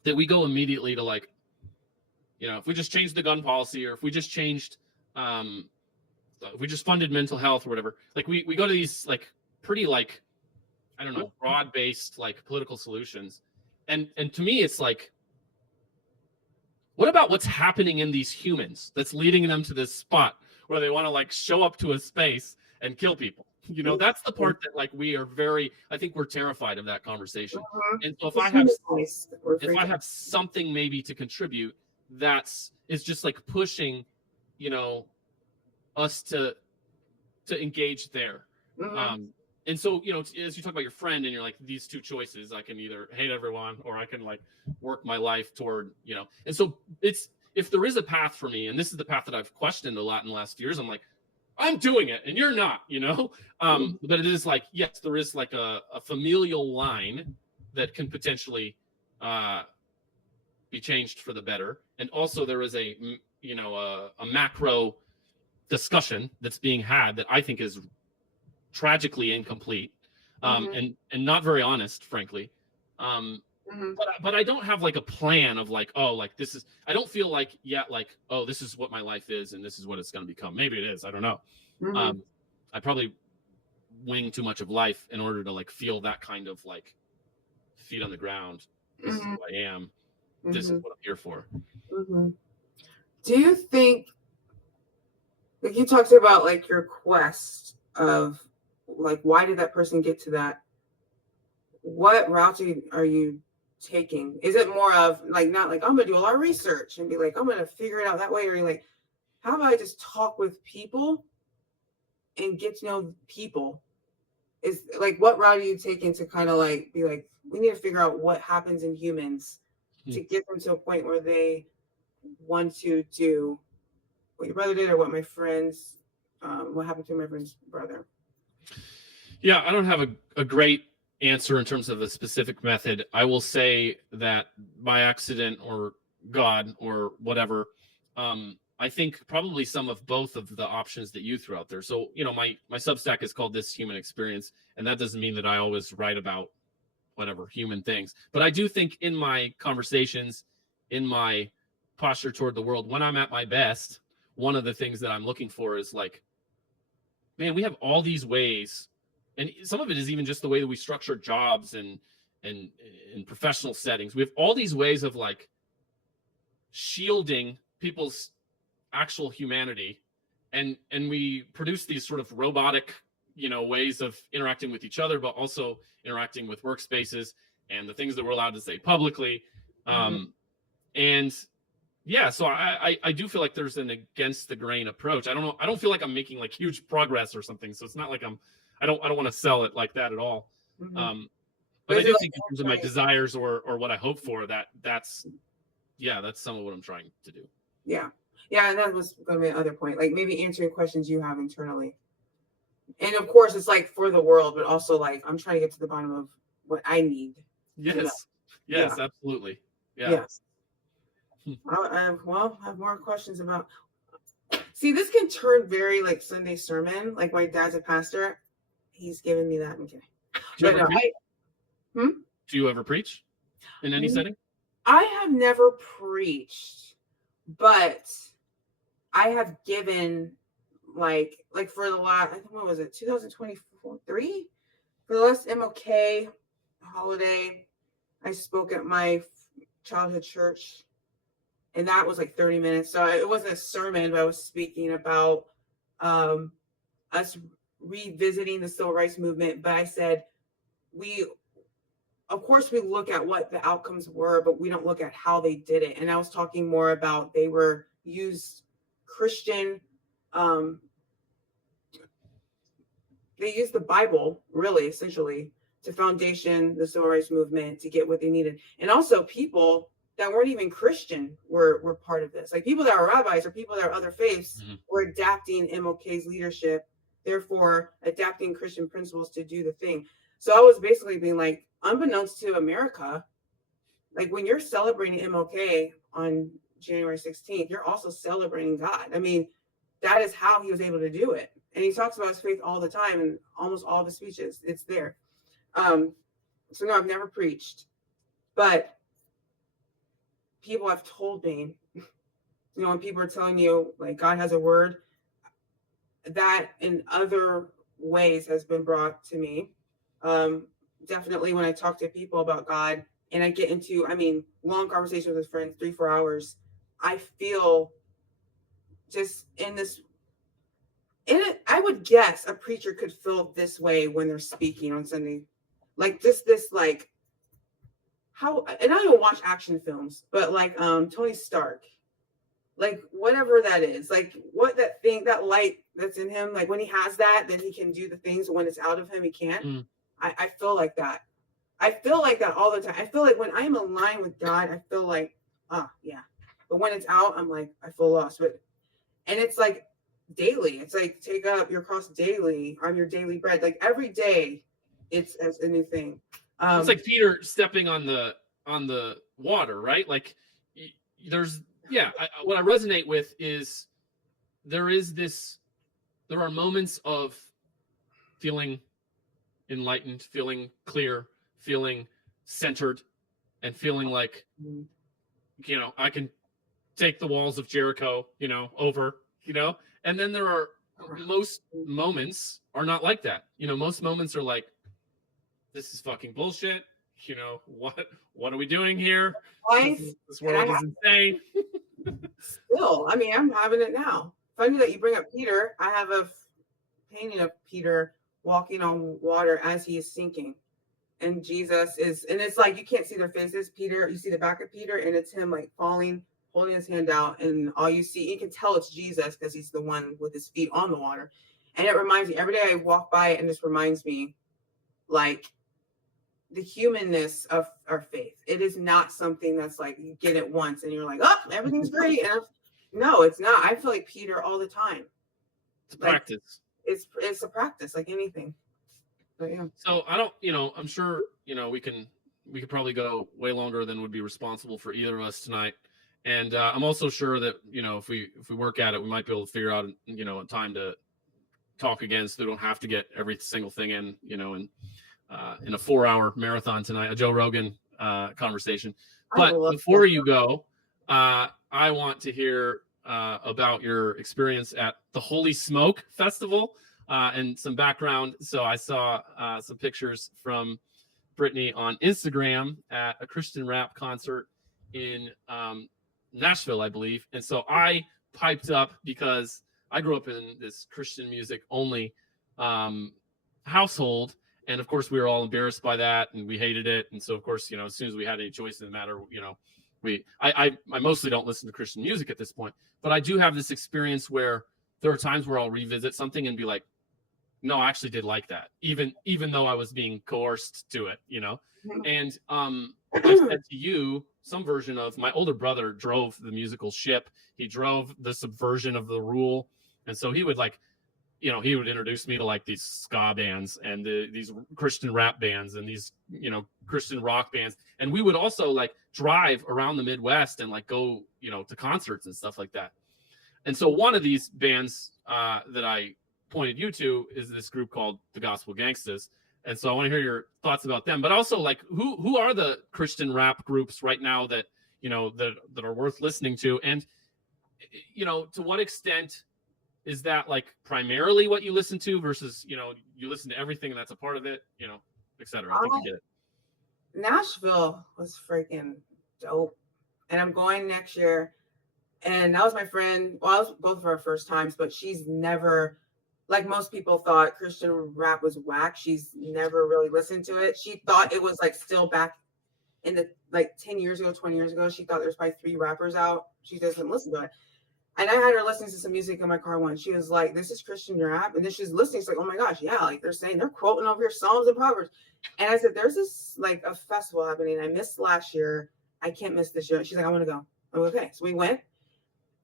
that we go immediately to like, if we just changed the gun policy, or if we just changed if we just funded mental health or whatever, like we go to these like pretty like, I don't know, broad-based like political solutions. And to me it's like, what about what's happening in these humans that's leading them to this spot where they want to like show up to a space and kill people? That's the part that like I think we're terrified of that conversation. And so if I have something maybe to contribute, it's just like pushing, us to engage there. And so, as you talk about your friend and you're like, these two choices, I can either hate everyone or I can like work my life toward, and so if there is a path for me, and this is the path that I've questioned a lot in the last few years, I'm like, I'm doing it and you're not, but it is like, yes, there is like a familial line that can potentially be changed for the better. And also there is a macro discussion that's being had that I think is tragically incomplete and not very honest, frankly. but I don't have like a plan of like, oh, like this is, I don't feel like yet like, oh, this is what my life is and this is what it's going to become. Maybe it is, I don't know. I probably wing too much of life in order to like feel that kind of like feet on the ground. This is who I am. This is what I'm here for. Do you think, like you talked about like your quest of like, why did that person get to that? What route are you taking? Is it more of like, not like, I'm going to do a lot of research and be like, I'm going to figure it out that way? Or are you like, how about I just talk with people and get to know people? Is like, what route are you taking to kind of like be like, we need to figure out what happens in humans to get them to a point where they want to do what your brother did, or what my friends, what happened to my friend's brother? Yeah, I don't have a great answer in terms of a specific method. I will say that by accident or God or whatever, I think probably some of both of the options that you threw out there. So, you know, my Substack is called This Human Experience, and that doesn't mean that I always write about whatever human things. But I do think in my conversations, in my posture toward the world, when I'm at my best, one of the things that I'm looking for is like, man, we have all these ways, and some of it is even just the way that we structure jobs and in professional settings. We have all these ways of like shielding people's actual humanity, and we produce these sort of robotic, you know, ways of interacting with each other, but also interacting with workspaces and the things that we're allowed to say publicly. And yeah, so I do feel like there's an against the grain approach. I don't know. I don't feel like I'm making like huge progress or something. So it's not like I don't want to sell it like that at all. But I do think in terms of my desires or what I hope for, that's some of what I'm trying to do. Yeah. And that was going to be another point, like maybe answering questions you have internally. And of course, it's like for the world, but also like I'm trying to get to the bottom of what I need. Yes, absolutely. Yeah. Yes. I have more questions about. See, this can turn very like Sunday sermon. Like my dad's a pastor. He's giving me that. Okay. Do you ever preach in any setting? I have never preached, but I have given like for the last, I think, what was it, 2023? For the last MLK holiday, I spoke at my childhood church, and that was like 30 minutes. So it wasn't a sermon, but I was speaking about us revisiting the civil rights movement. But I said, of course, we look at what the outcomes were, but we don't look at how they did it. And I was talking more about they were used Christian, they used the Bible, really, essentially, to foundation the civil rights movement to get what they needed. And also people that weren't even Christian were part of this. Like people that are rabbis or people that are other faiths were adapting MLK's leadership, therefore adapting Christian principles to do the thing. So I was basically being like, unbeknownst to America, like when you're celebrating MLK on January 16th, you're also celebrating God. I mean, that is how he was able to do it. And he talks about his faith all the time in almost all of his speeches. It's there. So no, I've never preached, but people have told me, when people are telling you like God has a word, that in other ways has been brought to me. Definitely when I talk to people about God and I get into, long conversations with friends, 3-4 hours, I feel just I would guess a preacher could feel this way when they're speaking on Sunday. Like this like how, and I don't watch action films, but like Tony Stark, like whatever that is, like what that thing, that light that's in him, like when he has that, then he can do the things. When it's out of him, he can't. I feel like that. I feel like that all the time. I feel like when I'm aligned with God, I feel like, yeah. But when it's out, I'm like, I feel lost. And it's like daily. It's like take up your cross daily on your daily bread. Like every day, it's a new thing. It's like Peter stepping on the water, right? Like there's, what I resonate with is there are moments of feeling enlightened, feeling clear, feeling centered, and feeling like, I can take the walls of Jericho, over, and then there are most moments are not like that. Most moments are like, this is fucking bullshit. What are we doing here? This world is insane. Still, I mean, I'm having it now. Funny that you bring up Peter. I have a painting of Peter walking on water as he is sinking. And Jesus is, and it's like, you can't see their faces. Peter, you see the back of Peter, and it's him like falling, holding his hand out. And all you see, you can tell it's Jesus because he's the one with his feet on the water. And it reminds me, every day I walk by it, and this reminds me, like, the humanness of our faith. It is not something that's like you get it once and you're like, oh, everything's great. And no, it's not. I feel like Peter all the time. It's practice. It's a practice, like anything. But yeah. So I don't, I'm sure, we could probably go way longer than would be responsible for either of us tonight. And I'm also sure that, if we work at it, we might be able to figure out, a time to talk again, so we don't have to get every single thing in, in a 4-hour marathon tonight, a Joe Rogan conversation. But before you go, I want to hear about your experience at the Holy Smoke Festival and some background. So I saw some pictures from Brittany on Instagram at a Christian rap concert in Nashville, I believe. And so I piped up because I grew up in this Christian music only household. And of course, we were all embarrassed by that, and we hated it. And so, of course, as soon as we had any choice in the matter, I mostly don't listen to Christian music at this point. But I do have this experience where there are times where I'll revisit something and be like, no, I actually did like that, even though I was being coerced to it, And I said to you some version of my older brother drove the musical ship. He drove the Subversion of the Rule, and so he would he would introduce me to like these ska bands and these Christian rap bands and these, Christian rock bands. And we would also like drive around the Midwest and like go, to concerts and stuff like that. And so one of these bands that I pointed you to is this group called the Gospel Gangstas. And so I want to hear your thoughts about them, but also like who are the Christian rap groups right now that, that are worth listening to? And, to what extent is that like primarily what you listen to versus, you listen to everything and that's a part of it, et cetera? I think you get it. Nashville was freaking dope. And I'm going next year. And that was my friend. Well, that was both of our first times, but she's never, like most people thought Christian rap was whack. She's never really listened to it. She thought it was like still back in the like 10 years ago, 20 years ago. She thought there's probably 3 rappers out. She doesn't listen to it. And I had her listening to some music in my car once. She was like, this is Christian rap. And then she's listening. She's like, oh my gosh, yeah, like they're quoting over here Psalms and Proverbs. And I said, there's this like a festival happening. I missed last year. I can't miss this year. She's like, I want to go. I'm like, okay. So we went.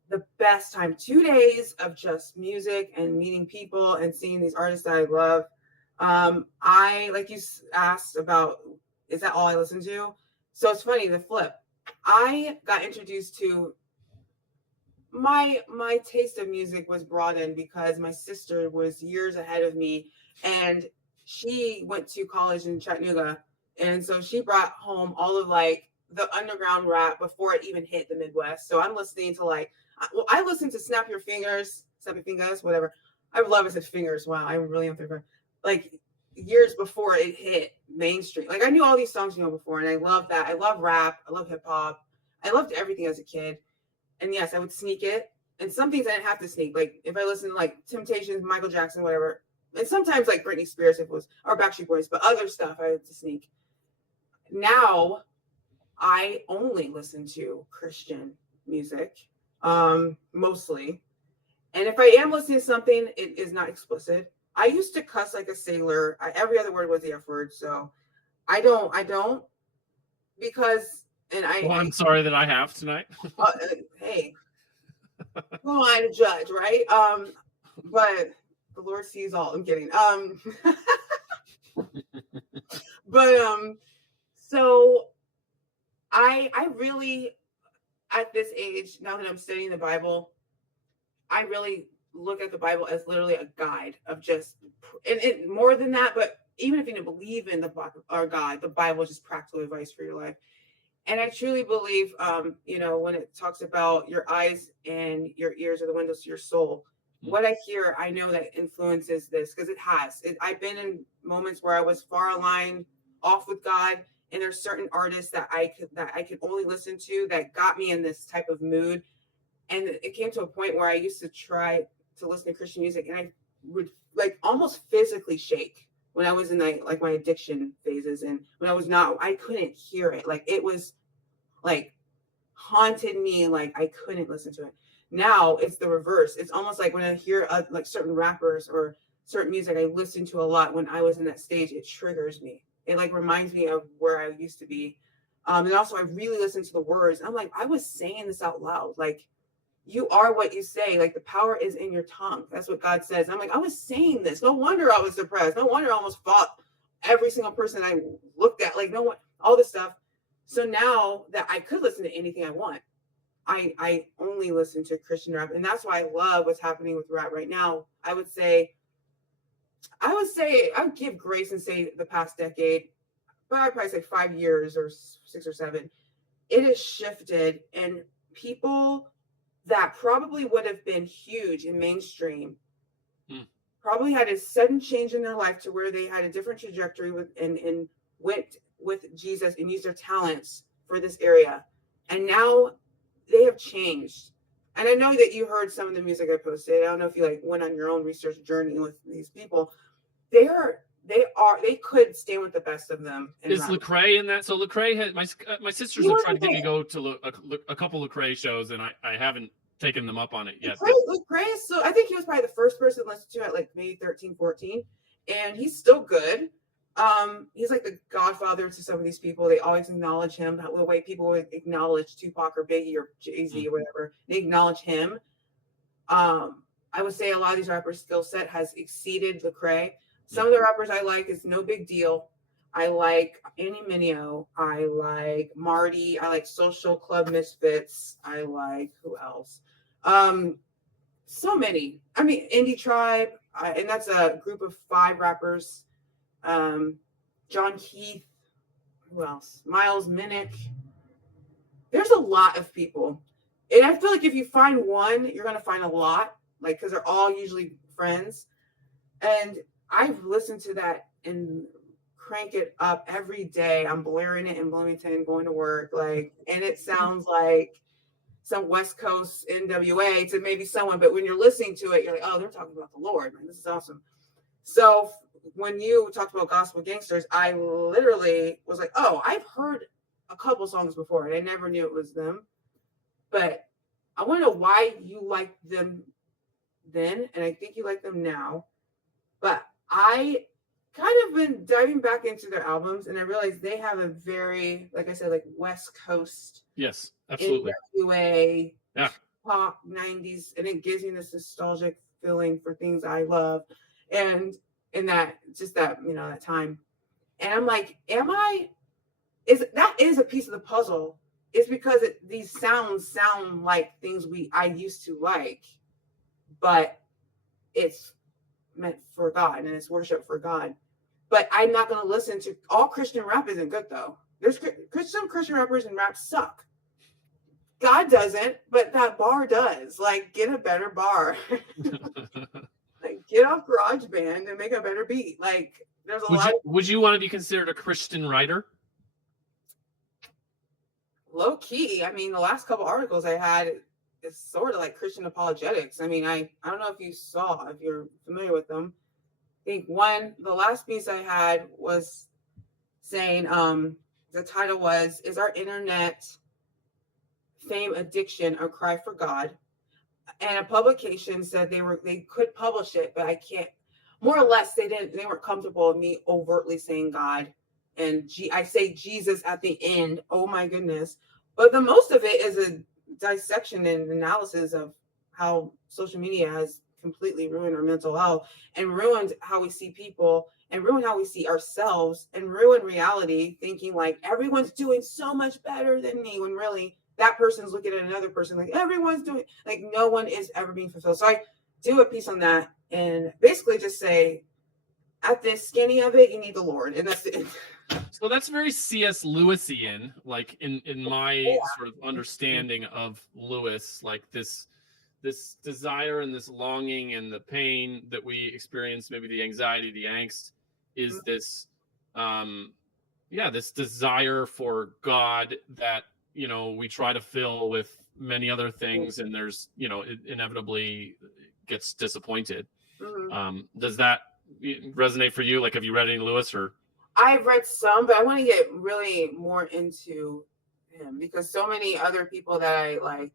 The best time, 2 days of just music and meeting people and seeing these artists that I love. I, like you asked about, is that all I listen to? So it's funny, the flip. I got introduced to my taste of music was broadened because my sister was years ahead of me, and she went to college in Chattanooga, and so she brought home all of like the underground rap before it even hit the Midwest. So I'm listening to like, well, I listened to Snap Your Fingers, whatever. I love it, said fingers. Wow, I really am thinking like years before it hit mainstream. Like I knew all these songs before, and I love that. I love rap. I love hip hop. I loved everything as a kid. And yes, I would sneak it. And some things I didn't have to sneak. Like if I listened to like Temptations, Michael Jackson, whatever. And sometimes like Britney Spears, if it was, or Backstreet Boys, but other stuff I had to sneak. Now I only listen to Christian music, mostly. And if I am listening to something, it is not explicit. I used to cuss like a sailor. Every other word was the F word. So I don't because, and I'm sorry that I have tonight. Hey, who am I to judge, right? But the Lord sees all. I'm kidding. But so I really, at this age, now that I'm studying the Bible, I really look at the Bible as literally a guide of just, and more than that, but even if you don't believe in the God, the Bible is just practical advice for your life. And I truly believe, when it talks about your eyes and your ears are the windows to your soul, what I hear, I know that influences this because it has. I've been in moments where I was far aligned off with God, and there's certain artists that I could only listen to that got me in this type of mood. And it came to a point where I used to try to listen to Christian music, and I would like almost physically shake when I was in my addiction phases, and when I couldn't hear it. Like it was like haunted me. Like I couldn't listen to it. Now it's the reverse. It's almost like when I hear like certain rappers or certain music I listened to a lot when I was in that stage, it triggers me. It like reminds me of where I used to be. And also I really listen to the words. I'm like, I was saying this out loud. Like, you are what you say. Like the power is in your tongue. That's what God says. I'm like, I was saying this. No wonder I was depressed. No wonder I almost fought every single person I looked at. Like no one, all this stuff. So now that I could listen to anything I want, I only listen to Christian rap. And that's why I love what's happening with rap right now. I would give grace and say the past decade, but I'd probably say 5 years or 6 or 7, it has shifted, and people that probably would have been huge in mainstream probably had a sudden change in their life to where they had a different trajectory and went with Jesus and used their talents for this area. And now they have changed. And I know that you heard some of the music I posted. I don't know if you went on your own research journey with these people. They could stand with the best of them. Is Lecrae in that? So Lecrae had my sisters have tried to get me to go to a couple Lecrae shows, and I haven't taken them up on it yet. Lecrae, so I think he was probably the first person to listen to it, like maybe 13, 14, and he's still good. He's like the godfather to some of these people. They always acknowledge him the way people would acknowledge Tupac or Biggie or Jay-Z or whatever. They acknowledge him. I would say a lot of these rappers' skill set has exceeded Lecrae. Some of the rappers I like is No Big Deal. I like Annie Mineo. I like Marty. I like Social Club Misfits. I like who else? So many. I mean, Indie Tribe, and that's a group of 5 rappers. John Keith. Who else? Miles Minnick. There's a lot of people, and I feel like if you find one, you're gonna find a lot. Like, because they're all usually friends, and I've listened to that and crank it up every day. I'm blaring it in Bloomington, going to work, and it sounds like some West Coast NWA to maybe someone, but when you're listening to it, you're like, oh, they're talking about the Lord. Man, this is awesome. So when you talked about gospel gangsters, I literally was like, oh, I've heard a couple songs before, and I never knew it was them. But I want to know why you liked them then, and I think you like them now. But I kind of been diving back into their albums, and I realized they have a very, like I said, like West Coast. Yes, absolutely. NWA, pop 90s, and it gives me this nostalgic feeling for things I love, and in that that time. And I'm like, that is a piece of the puzzle. It's because these sounds sound like things I used to like, but it's meant for God and it's worship for God. But I'm not going to listen to all Christian rap. Isn't good though. There's some Christian rappers and rap suck. God doesn't, but that bar does. Like, get a better bar. Like, get off GarageBand and make a better beat. Like, there's a lot. Would you want to be considered a Christian writer? Low key. I mean, the last couple articles I had, it's sort of like Christian apologetics. I mean, I don't know if you're familiar with them. I think the last piece I had was saying, the title was, "Is our internet fame addiction a cry for God?" And a publication said they could publish it, but I can't, more or less, they weren't comfortable with me overtly saying God. And I say Jesus at the end. Oh my goodness. But the most of it is a dissection and analysis of how social media has completely ruined our mental health and ruined how we see people and ruined how we see ourselves and ruined reality, thinking like everyone's doing so much better than me, when really that person's looking at another person like everyone's doing, like no one is ever being fulfilled. So I do a piece on that and basically just say, at the skinny of it, you need the Lord, and that's it. So that's very C.S. Lewisian, like in my sort of understanding of Lewis, like this desire and this longing and the pain that we experience, maybe the anxiety, the angst, is this this desire for God that we try to fill with many other things, and there's it inevitably gets disappointed. Does that resonate for you? Like, have you read any Lewis? Or I've read some, but I want to get really more into him because so many other people that I like.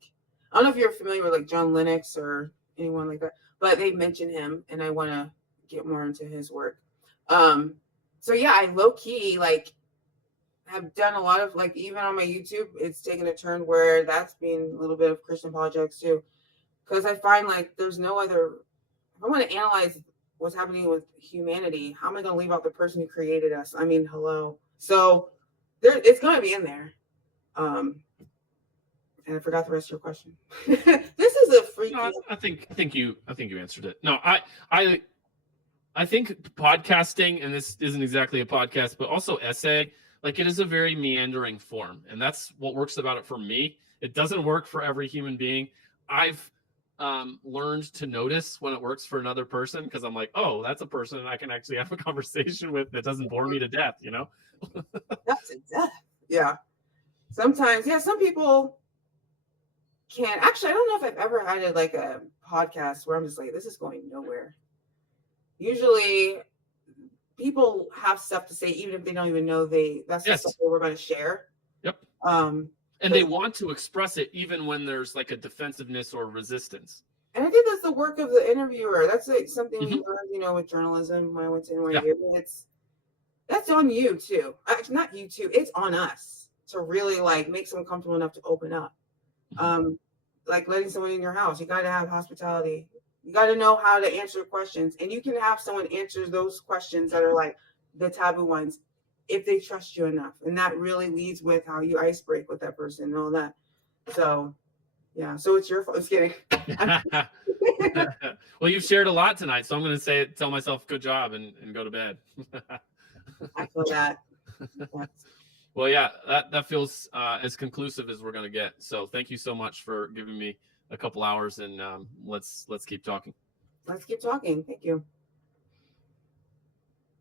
I don't know if you're familiar with like John Lennox or anyone like that, but they mention him, and I want to get more into his work. So yeah, I low key like have done a lot of like, even on my YouTube, it's taken a turn where that's been a little bit of Christian apologetics too, because I find like there's no other. If I want to analyze what's happening with humanity, how am I going to leave out the person who created us? I mean, hello. So it's going to be in there. And I forgot the rest of your question. This is a freaky. No, I think you answered it. No, I think podcasting, and this isn't exactly a podcast, but also essay, like, it is a very meandering form, and that's what works about it for me. It doesn't work for every human being. I've learned to notice when it works for another person, because I'm like, oh, that's a person I can actually have a conversation with that doesn't bore me to death, That's to death. Yeah. Sometimes, yeah, some people can actually. I don't know if I've ever had like a podcast where I'm just like, this is going nowhere. Usually people have stuff to say, even if they don't even know that's the stuff that we're going to share. Yep. And they want to express it even when there's like a defensiveness or resistance. And I think that's the work of the interviewer. That's like something we learned, with journalism when I went to NYU. Yeah. That's on you too. Actually, not you too. It's on us to really like make someone comfortable enough to open up. Like letting someone in your house. You got to have hospitality. You got to know how to answer questions. And you can have someone answer those questions that are like the taboo ones if they trust you enough. And that really leads with how you ice break with that person and all that. So, yeah. So it's your fault. Just kidding. Well, you've shared a lot tonight. So I'm going to tell myself good job and go to bed. I feel that. Well, yeah, that feels as conclusive as we're going to get. So thank you so much for giving me a couple hours, and let's keep talking. Let's keep talking. Thank you.